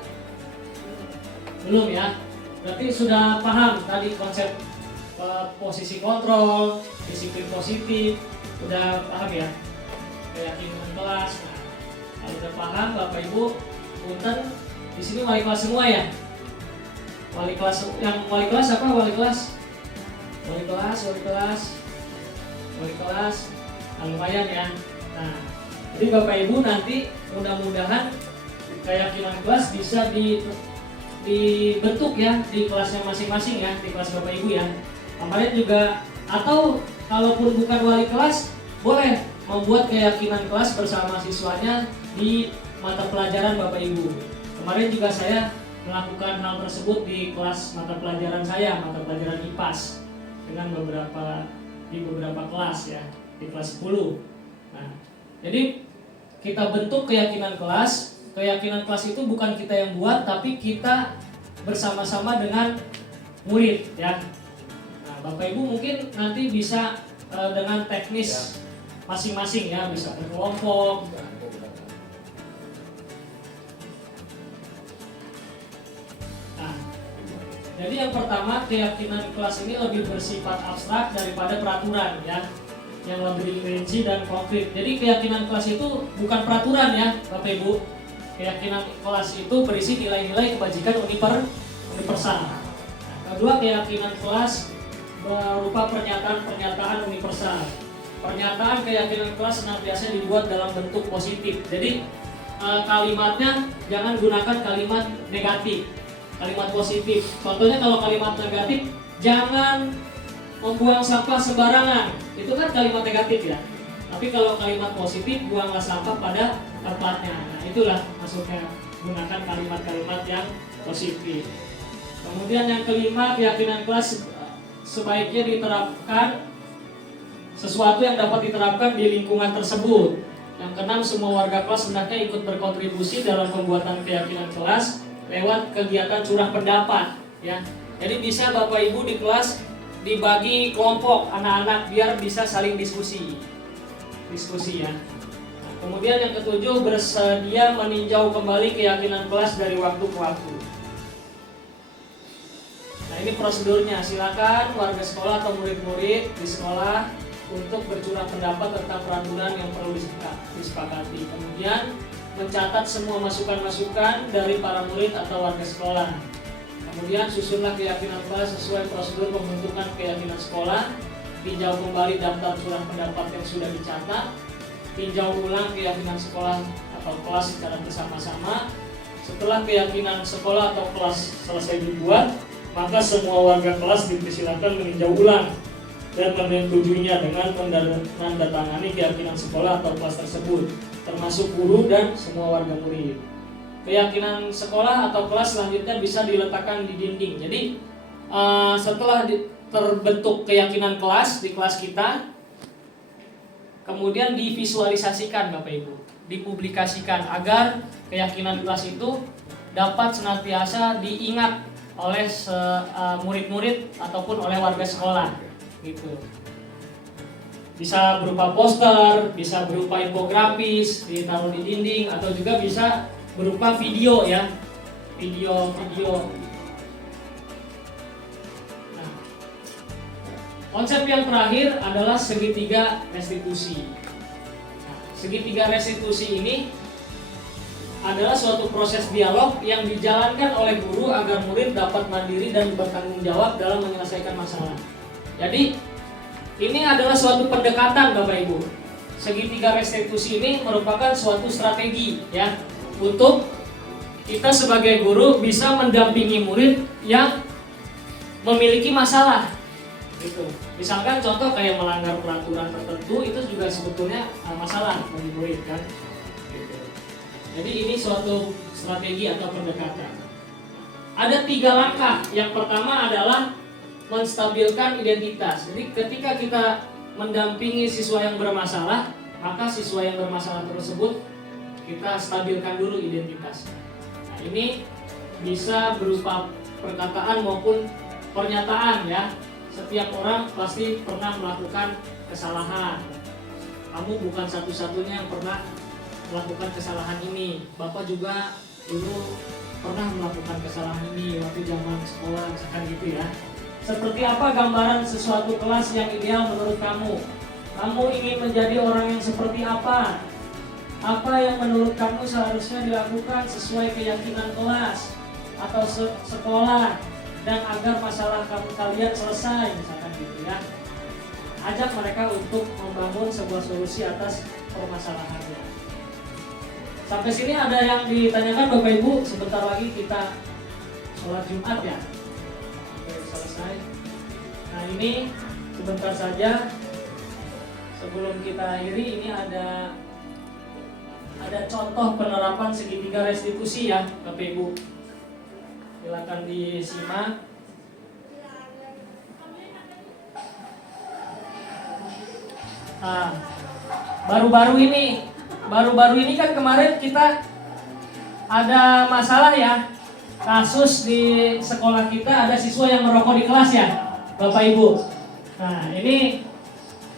Belum ya? Berarti sudah paham tadi konsep posisi kontrol, disiplin positif, udah paham ya? Keyakinan kelas. Nah, kalau udah paham Bapak Ibu, punten di sini wali kelas semua ya? Wali kelas yang wali kelas apa? Wali kelas. Nah, lumayan ya. Nah, jadi Bapak Ibu nanti mudah-mudahan keyakinan kelas bisa dibentuk ya di kelasnya masing-masing ya, di kelas Bapak Ibu ya. Kemarin juga, atau kalaupun bukan wali kelas, boleh membuat keyakinan kelas bersama siswanya di mata pelajaran Bapak Ibu. Kemarin juga saya melakukan hal tersebut di kelas mata pelajaran saya, mata pelajaran IPAS, dengan di beberapa kelas ya, di kelas 10. Nah, jadi kita bentuk keyakinan kelas. Keyakinan kelas itu bukan kita yang buat, tapi kita bersama-sama dengan murid ya. Nah, Bapak Ibu mungkin nanti bisa dengan teknis masing-masing ya, bisa berkelompok. Nah, jadi yang pertama, keyakinan kelas ini lebih bersifat abstrak daripada peraturan ya, yang lebih rinci dan konkret. Jadi keyakinan kelas itu bukan peraturan ya Bapak Ibu. Keyakinan kelas itu berisi nilai-nilai kebajikan universal. Nah, kedua, keyakinan kelas berupa pernyataan-pernyataan universal. Pernyataan keyakinan kelas senantiasa dibuat dalam bentuk positif. Jadi kalimatnya jangan gunakan kalimat negatif, kalimat positif. Contohnya kalau kalimat negatif, jangan membuang sampah sembarangan. Itu kan kalimat negatif ya. Tapi kalau kalimat positif, buanglah sampah pada tempatnya. Nah, itulah maksudnya, gunakan kalimat-kalimat yang positif. Kemudian yang kelima, keyakinan kelas sebaiknya diterapkan sesuatu yang dapat diterapkan di lingkungan tersebut. Yang keenam, semua warga kelas hendaknya ikut berkontribusi dalam pembuatan keyakinan kelas lewat kegiatan curah pendapat ya. Jadi bisa Bapak Ibu di kelas dibagi kelompok anak-anak biar bisa saling diskusi ya. Nah, kemudian yang ketujuh, bersedia meninjau kembali keyakinan kelas dari waktu ke waktu. ini prosedurnya. Silakan warga sekolah atau murid-murid di sekolah untuk bercurah pendapat tentang peraturan yang perlu disepakati. Kemudian mencatat semua masukan-masukan dari para murid atau warga sekolah. Kemudian susunlah keyakinan kelas sesuai prosedur pembentukan keyakinan sekolah. Tinjau kembali daftar curah pendapat yang sudah dicatat. Tinjau ulang keyakinan sekolah atau kelas secara bersama-sama. Setelah keyakinan sekolah atau kelas selesai dibuat, maka semua warga kelas dipersilakan meninjau ulang dan menyetujuinya dengan menandatangani keyakinan sekolah atau kelas tersebut, termasuk guru dan semua warga murid. Keyakinan sekolah atau kelas selanjutnya bisa diletakkan di dinding. Jadi setelah terbentuk keyakinan kelas di kelas kita, kemudian divisualisasikan Bapak Ibu, dipublikasikan agar keyakinan kelas itu dapat senantiasa diingat oleh murid-murid ataupun oleh warga sekolah gitu. Bisa berupa poster, bisa berupa infografis ditaruh di dinding, atau juga bisa berupa video ya, video. Nah, konsep yang terakhir adalah segitiga restitusi. Nah, segitiga restitusi ini adalah suatu proses dialog yang dijalankan oleh guru agar murid dapat mandiri dan bertanggung jawab dalam menyelesaikan masalah. Jadi ini adalah suatu pendekatan Bapak Ibu. Segitiga restitusi ini merupakan suatu strategi ya, untuk kita sebagai guru bisa mendampingi murid yang memiliki masalah gitu. Misalkan contoh kayak melanggar peraturan tertentu, itu juga sebetulnya masalah bagi murid kan gitu. Jadi ini suatu strategi atau pendekatan. Ada 3 langkah. Yang pertama adalah menstabilkan identitas. Jadi ketika kita mendampingi siswa yang bermasalah, maka siswa yang bermasalah tersebut kita stabilkan dulu identitasnya. Nah, ini bisa berupa perkataan maupun pernyataan ya. Setiap orang pasti pernah melakukan kesalahan. Kamu bukan satu-satunya yang pernah melakukan kesalahan ini. Bapak juga dulu pernah melakukan kesalahan ini waktu zaman sekolah, misalkan gitu ya. Seperti apa gambaran sesuatu kelas yang ideal menurut kamu? Kamu ingin menjadi orang yang seperti apa? Apa yang menurut kamu seharusnya dilakukan sesuai keyakinan kelas atau sekolah, dan agar masalah kalian selesai, misalkan gitu ya. Ajak mereka untuk membangun sebuah solusi atas permasalahannya. Sampai sini ada yang ditanyakan Bapak Ibu? Sebentar lagi kita sholat Jumat ya. Oke, selesai. Nah ini sebentar saja sebelum kita akhiri, ini ada contoh penerapan segitiga restitusi ya Bapak Ibu. Silakan disimak. Nah, baru-baru ini kan kemarin kita ada masalah ya, kasus di sekolah kita ada siswa yang merokok di kelas ya Bapak Ibu. Nah ini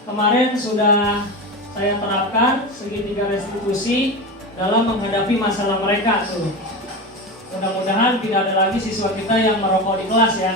kemarin sudah saya terapkan segitiga restitusi dalam menghadapi masalah mereka tuh. Mudah-mudahan tidak ada lagi siswa kita yang merokok di kelas ya.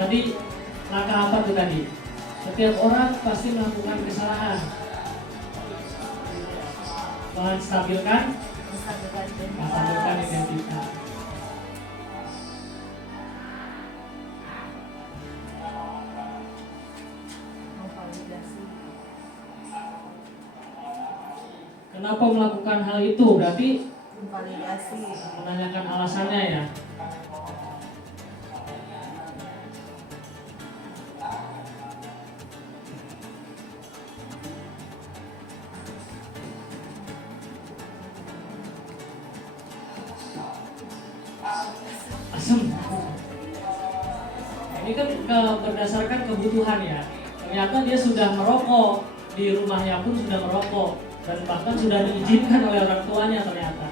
Tadi langkah apa tuh tadi? Setiap orang pasti melakukan kesalahan. Menstabilkan identitas. Kenapa melakukan hal itu? Berarti menanyakan alasannya ya. Asem. Ini kan berdasarkan kebutuhan ya. Ternyata dia sudah merokok, di rumahnya pun sudah merokok, dan bahkan sudah diizinkan oleh orang tuanya ternyata.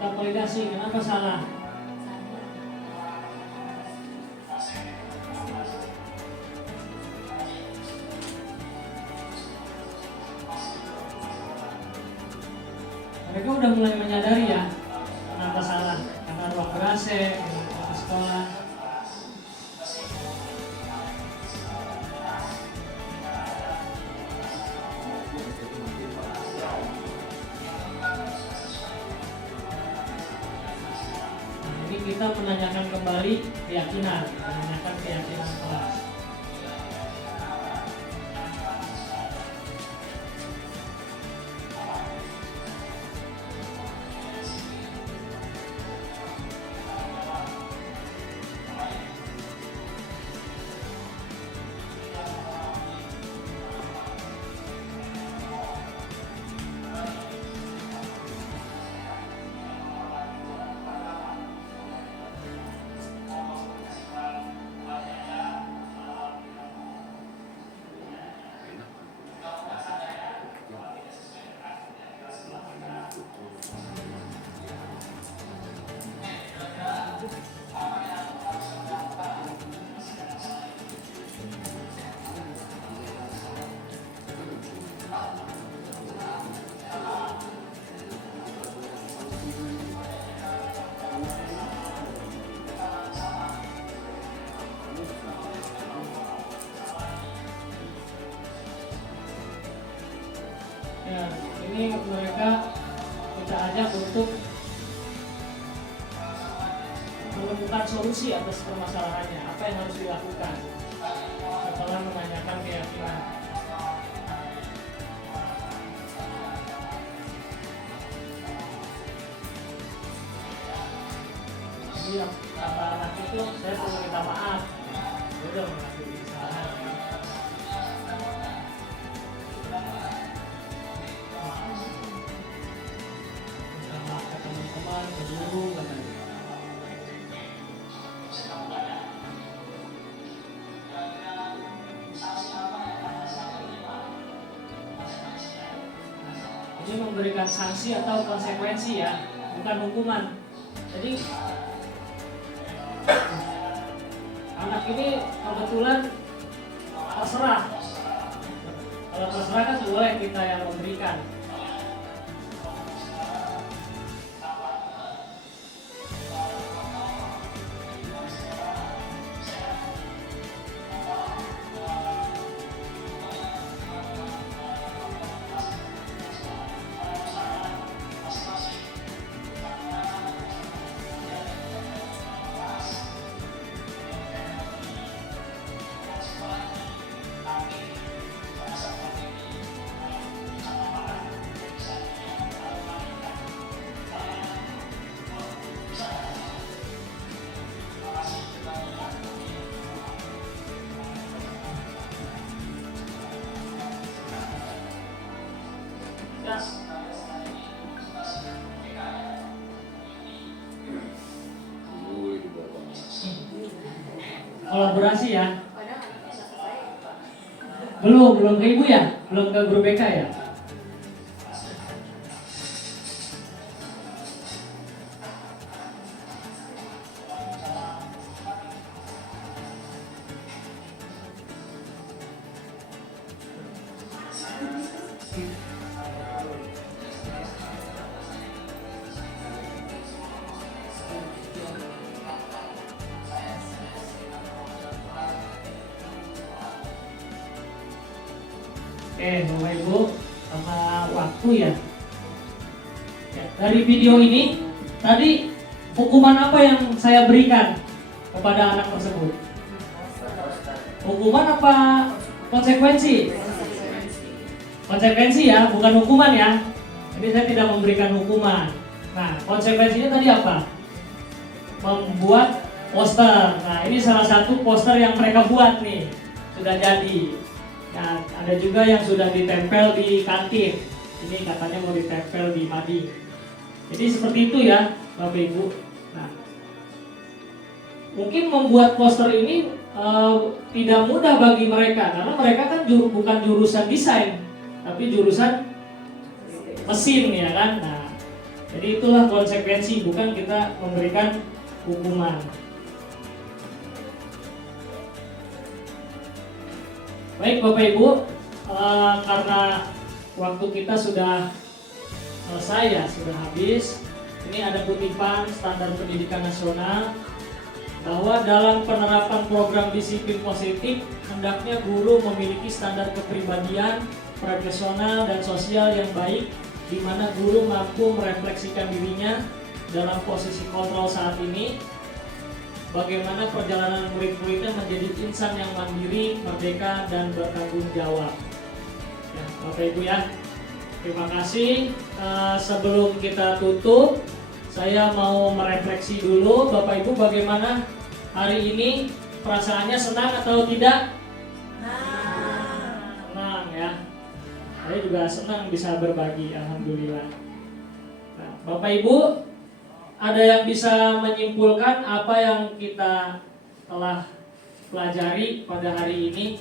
Kita validasi, kenapa salah? Mereka udah mulai menyadari ya kenapa salah, karena ruang ber-AC, di sekolah. Ini kita menanyakan kembali keyakinan, menanyakan keyakinan kelas. Ya, ini mereka kita ajak untuk menemukan solusi atas permasalahannya. Apa yang harus dilakukan setelah menanyakan keyakinan. Jadi yang kata anak itu, saya perlu minta maaf. Udah mengakui kesalahan. Teman-teman, ke guru, katanya. Ini memberikan sanksi atau konsekuensi ya, bukan hukuman. Jadi anak ini kebetulan terserah. Kalau terserah kan boleh kita yang memberikan. kolaborasi ya. Padahal anaknya nggak ke saya, Pak. Belum ke ibu ya? Belum ke guru BK ya? Oke, Bapak Ibu, karena waktu ya. Ya, dari video ini tadi hukuman apa yang saya berikan kepada anak tersebut? Hukuman apa konsekuensi? Konsekuensi ya, bukan hukuman ya. Jadi saya tidak memberikan hukuman. Nah, konsekuensinya tadi apa? Membuat poster. Nah, ini salah satu poster yang mereka buat nih, sudah jadi. Nah, ada juga yang sudah ditempel di kantin. Ini katanya mau ditempel di mading. Jadi seperti itu ya, Bapak Ibu. Nah, mungkin membuat poster ini tidak mudah bagi mereka karena mereka kan bukan jurusan desain, tapi jurusan mesin ya kan. Nah, jadi itulah konsekuensi, bukan kita memberikan hukuman. Baik Bapak Ibu, karena waktu kita sudah selesai ya, sudah habis. Ini ada kutipan Standar Pendidikan Nasional bahwa dalam penerapan program disiplin positif, hendaknya guru memiliki standar kepribadian, profesional dan sosial yang baik, di mana guru mampu merefleksikan dirinya dalam posisi kontrol saat ini. Bagaimana perjalanan murid-muridnya menjadi insan yang mandiri, merdeka, dan bertanggung jawab. Ya, Bapak Ibu ya, terima kasih. Sebelum kita tutup, saya mau merefleksi dulu. Bapak Ibu bagaimana hari ini? Perasaannya senang atau tidak? Senang ya. Saya juga senang bisa berbagi, alhamdulillah. Nah, Bapak Ibu, ada yang bisa menyimpulkan apa yang kita telah pelajari pada hari ini?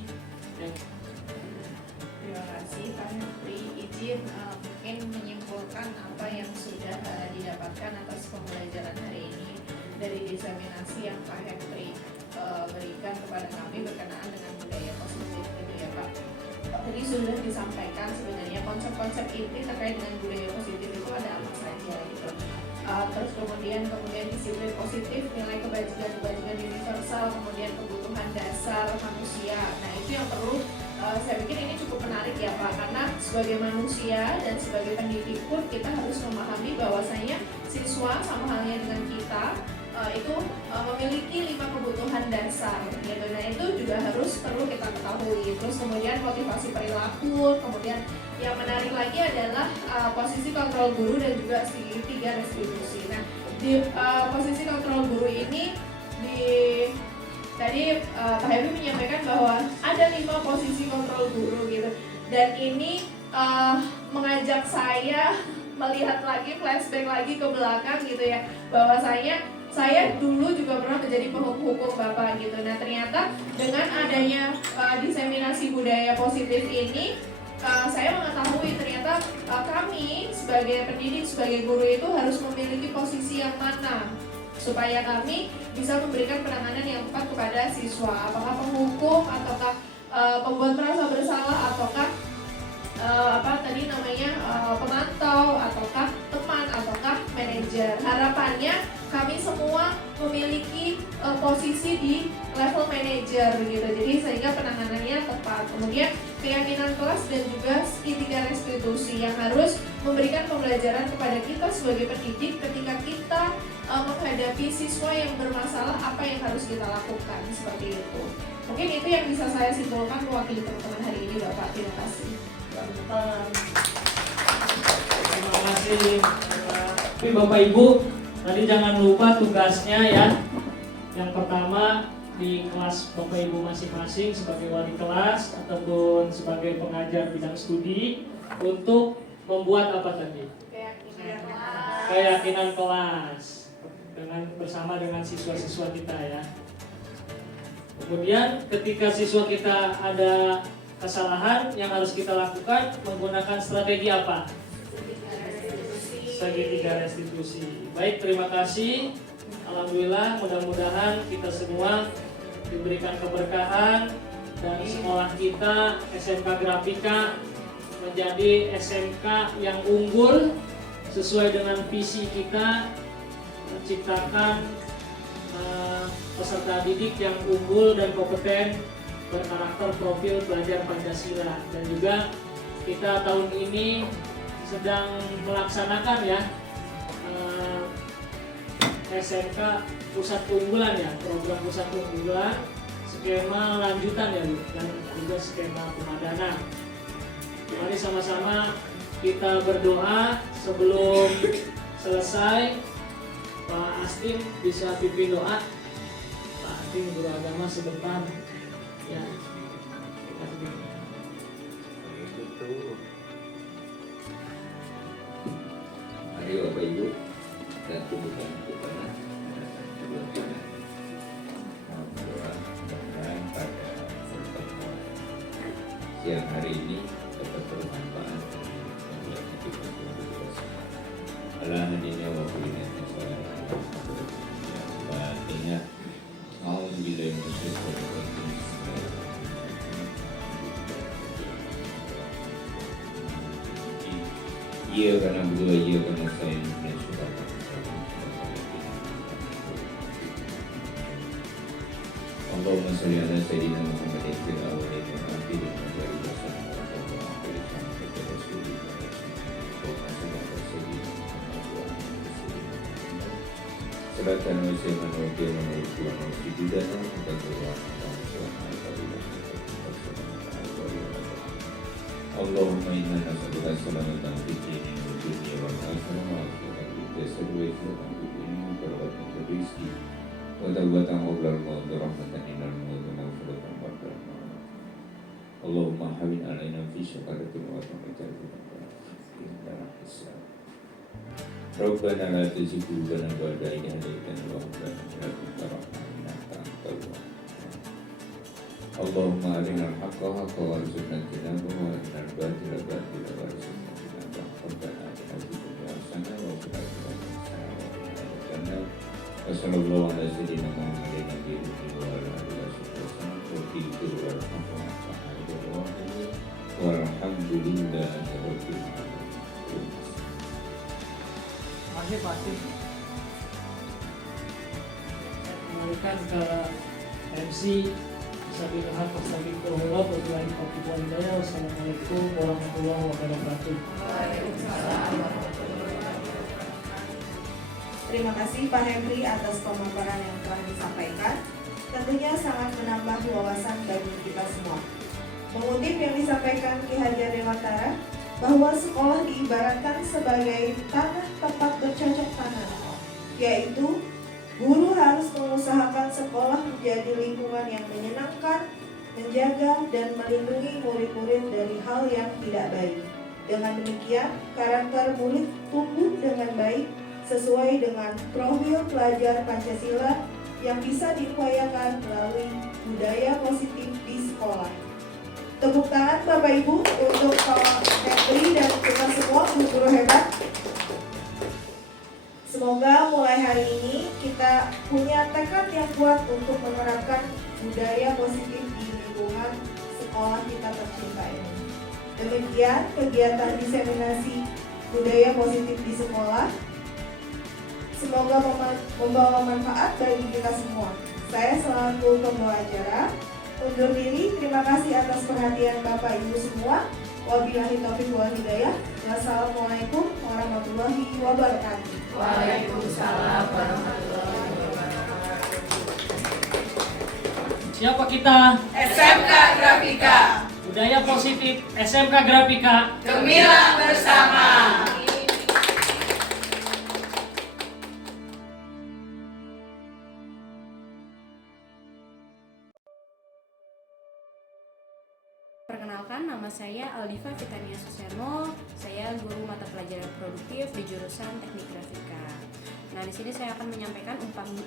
Terima kasih Pak Hepri. Izin mungkin menyimpulkan apa yang sudah didapatkan atas pembelajaran hari ini dari diseminasi yang Pak Hepri berikan kepada kami berkenaan dengan budaya positif gitu ya Pak. Tadi sudah disampaikan sebenarnya konsep-konsep inti terkait dengan budaya positif itu ada apa saja gitu. Terus kemudian disiplin positif, nilai kebajikan universal, kemudian kebutuhan dasar manusia. Nah itu yang perlu saya pikir ini cukup menarik ya Pak, karena sebagai manusia dan sebagai pendidik pun kita harus memahami bahwasanya siswa sama halnya dengan kita itu memiliki 5 kebutuhan dasar gitu. Nah itu juga harus perlu kita ketahui. Terus kemudian motivasi perilaku, kemudian yang menarik lagi adalah posisi kontrol guru dan juga segitiga restitusi. Nah di posisi kontrol guru ini tadi Pak Hebi menyampaikan bahwa ada 5 posisi kontrol guru gitu, dan ini mengajak saya melihat lagi, flashback lagi ke belakang gitu ya, bahwa saya dulu juga pernah menjadi penghukum Bapak gitu. Nah ternyata dengan adanya diseminasi budaya positif ini, saya mengetahui ternyata kami sebagai pendidik, sebagai guru itu harus memiliki posisi yang mana supaya kami bisa memberikan penanganan yang tepat kepada siswa, apakah penghukum ataukah pembuat merasa bersalah, ataukah pemantau, ataukah teman, ataukah manajer. Harapannya kami semua memiliki posisi di level manajer gitu, jadi sehingga penanganannya tepat. Kemudian keyakinan kelas dan juga segitiga restitusi yang harus memberikan pembelajaran kepada kita sebagai pendidik ketika kita menghadapi siswa yang bermasalah, apa yang harus kita lakukan, seperti itu. Mungkin itu yang bisa saya simpulkan mewakili teman-teman hari ini Bapak. Terima kasih. Terima kasih Bapak Ibu. Tadi jangan lupa tugasnya ya. Yang pertama di kelas Bapak Ibu masing-masing sebagai wali kelas ataupun sebagai pengajar bidang studi untuk membuat apa tadi? Keyakinan kelas bersama dengan siswa-siswa kita ya. Kemudian ketika siswa kita ada kesalahan, yang harus kita lakukan menggunakan strategi apa? Segitiga restitusi. Baik, terima kasih. Alhamdulillah, mudah-mudahan kita semua diberikan keberkahan dan sekolah kita SMK Grafika menjadi SMK yang unggul sesuai dengan visi kita menciptakan peserta didik yang unggul dan kompeten berkarakter profil pelajar Pancasila. Dan juga kita tahun ini sedang melaksanakan ya SMK pusat unggulan ya, program pusat unggulan, skema lanjutan ya Bu, dan juga skema pemadanan. Mari sama-sama kita berdoa sebelum selesai. Pak Astin bisa pimpin doa. Pak Astin guru agama sebentar. Ya. Mari Bapak Ibu dan tubuhkan kepada mudah-mudahan pada pertemuan siang hari ini dapat bermanfaat dan kita alhamdulillah wa billahi ingat mau bila iya karena berdua iya karena saya dan suka Allahumma salli ala sayyidina Muhammadin fil awwalin wal akhirin wa barik wa sallim ala rasulillah Salatan wa sallam wa qiyam wa qiyam wa sujudan wa qiyam Allahumma inna nas'aluka salamatan fid dini wa dunya wal akhirah wa jasad wa ikhwan fid dini wa barakatan fil rizqi wa tawbatan qabla al-maut wa rahmatan minal maut wa maghfiratan ba'da al-maut. Allahumma hawin alaina fi syakaratin wa rahmatin wa hisab. Rabbana la tuzigh qulubana ba'da idh hadaytana wa hab lana min ladunka rahmatan innaka antal wahhab. Allahumma arinal haqqa haqqan warzuqna ijtinabah wa arinal batila batila warzuqna ijtinabah. Rabbana atina fid dunya hasanah wa fil akhirati hasanah wa qina adzabannar. Wa sallallahu ala sayyidina Muhammadin nabiyil ummi wa ala alihi wasallam wa tilka walhamdulillahi rabbil alamin. Akhir pasti kembalikan ke MC Sabiqah Astagfirullah Wabillahi taufiq wal hidayah. Wassalamualaikum warahmatullahi wabarakatuh. Terima kasih Pak Henry atas pemaparan yang telah disampaikan. Tentunya sangat menambah wawasan bagi kita semua. Mengutip yang disampaikan Ki Haji Dewantara, bahwa sekolah diibaratkan sebagai tanah tempat bercocok tanam, yaitu guru harus mengusahakan sekolah menjadi lingkungan yang menyenangkan, menjaga dan melindungi murid-murid dari hal yang tidak baik. Dengan demikian, karakter murid tumbuh dengan baik sesuai dengan profil pelajar Pancasila yang bisa diupayakan melalui budaya positif di sekolah. Tepuk tangan Bapak Ibu untuk Pak Henry dan kita semua guru-guru hebat. Semoga mulai hari ini kita punya tekad yang kuat untuk menerapkan budaya positif di lingkungan sekolah kita tercinta ini. Demikian kegiatan diseminasi budaya positif di sekolah. Semoga membawa manfaat bagi kita semua. Saya selaku pembawa acara undur diri. Terima kasih atas perhatian Bapak Ibu semua. Wabillahi taufiq wal hidayah. Wassalamualaikum warahmatullahi wabarakatuh. Waalaikumsalam warahmatullahi wabarakatuh. Siapa kita? SMK Grafika, Budaya positif SMK Grafika. gemilang bersama. Perkenalkan, nama saya Aldiva Fitania Suseno. Saya guru mata pelajaran produktif di jurusan Teknik Grafika. Nah, di sini saya akan menyampaikan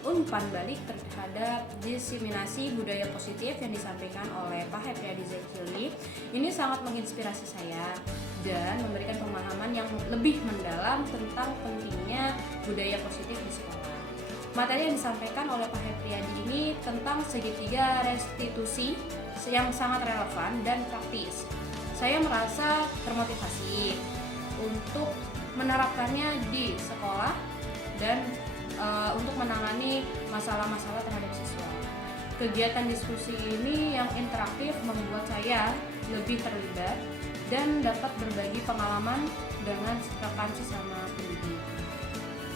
umpan balik terhadap diseminasi budaya positif yang disampaikan oleh Pak Hepriyadi Zaicili. Ini sangat menginspirasi saya dan memberikan pemahaman yang lebih mendalam tentang pentingnya budaya positif di sekolah. Materi yang disampaikan oleh Pak Hepriyadi ini tentang segitiga restitusi yang sangat relevan dan praktis. Saya merasa termotivasi untuk menerapkannya di sekolah dan untuk menangani masalah-masalah terhadap siswa. Kegiatan diskusi ini yang interaktif membuat saya lebih terlibat dan dapat berbagi pengalaman dengan rekan sesama pendidik.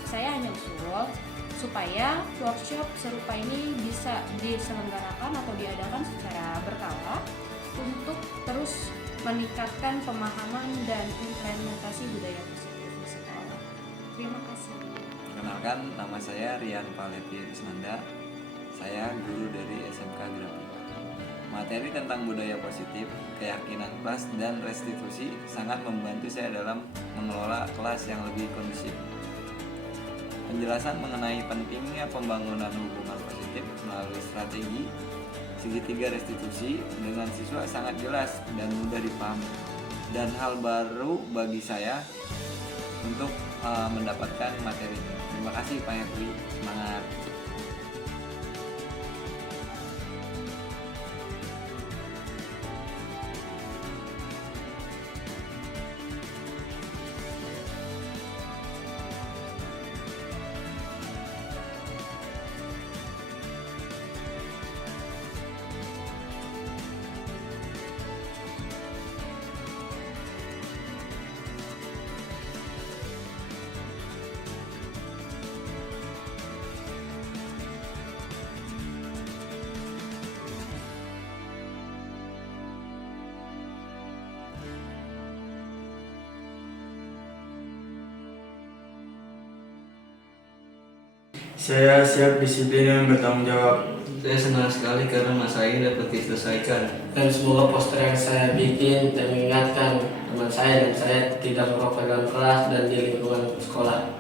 Saya hanya usul supaya workshop serupa ini bisa diselenggarakan atau diadakan secara berkala untuk terus meningkatkan pemahaman dan implementasi budaya positif di sekolah. Terima kasih. Perkenalkan, nama saya Rian Palevi Isnanda. Saya guru dari SMK Grafika. Materi tentang budaya positif, keyakinan kelas, dan restitusi sangat membantu saya dalam mengelola kelas yang lebih kondusif. Penjelasan mengenai pentingnya pembangunan hubungan positif melalui strategi segitiga restitusi dengan siswa sangat jelas dan mudah dipahami, dan hal baru bagi saya untuk mendapatkan materi ini. Terima kasih Pak Hepri, semangat. Saya siap disiplin dan bertanggung jawab. Saya senang sekali karena masa ini dapat diselesaikan. Dan semoga poster yang saya bikin dan mengingatkan teman saya dan saya tidak merokok dalam kelas dan di lingkungan sekolah.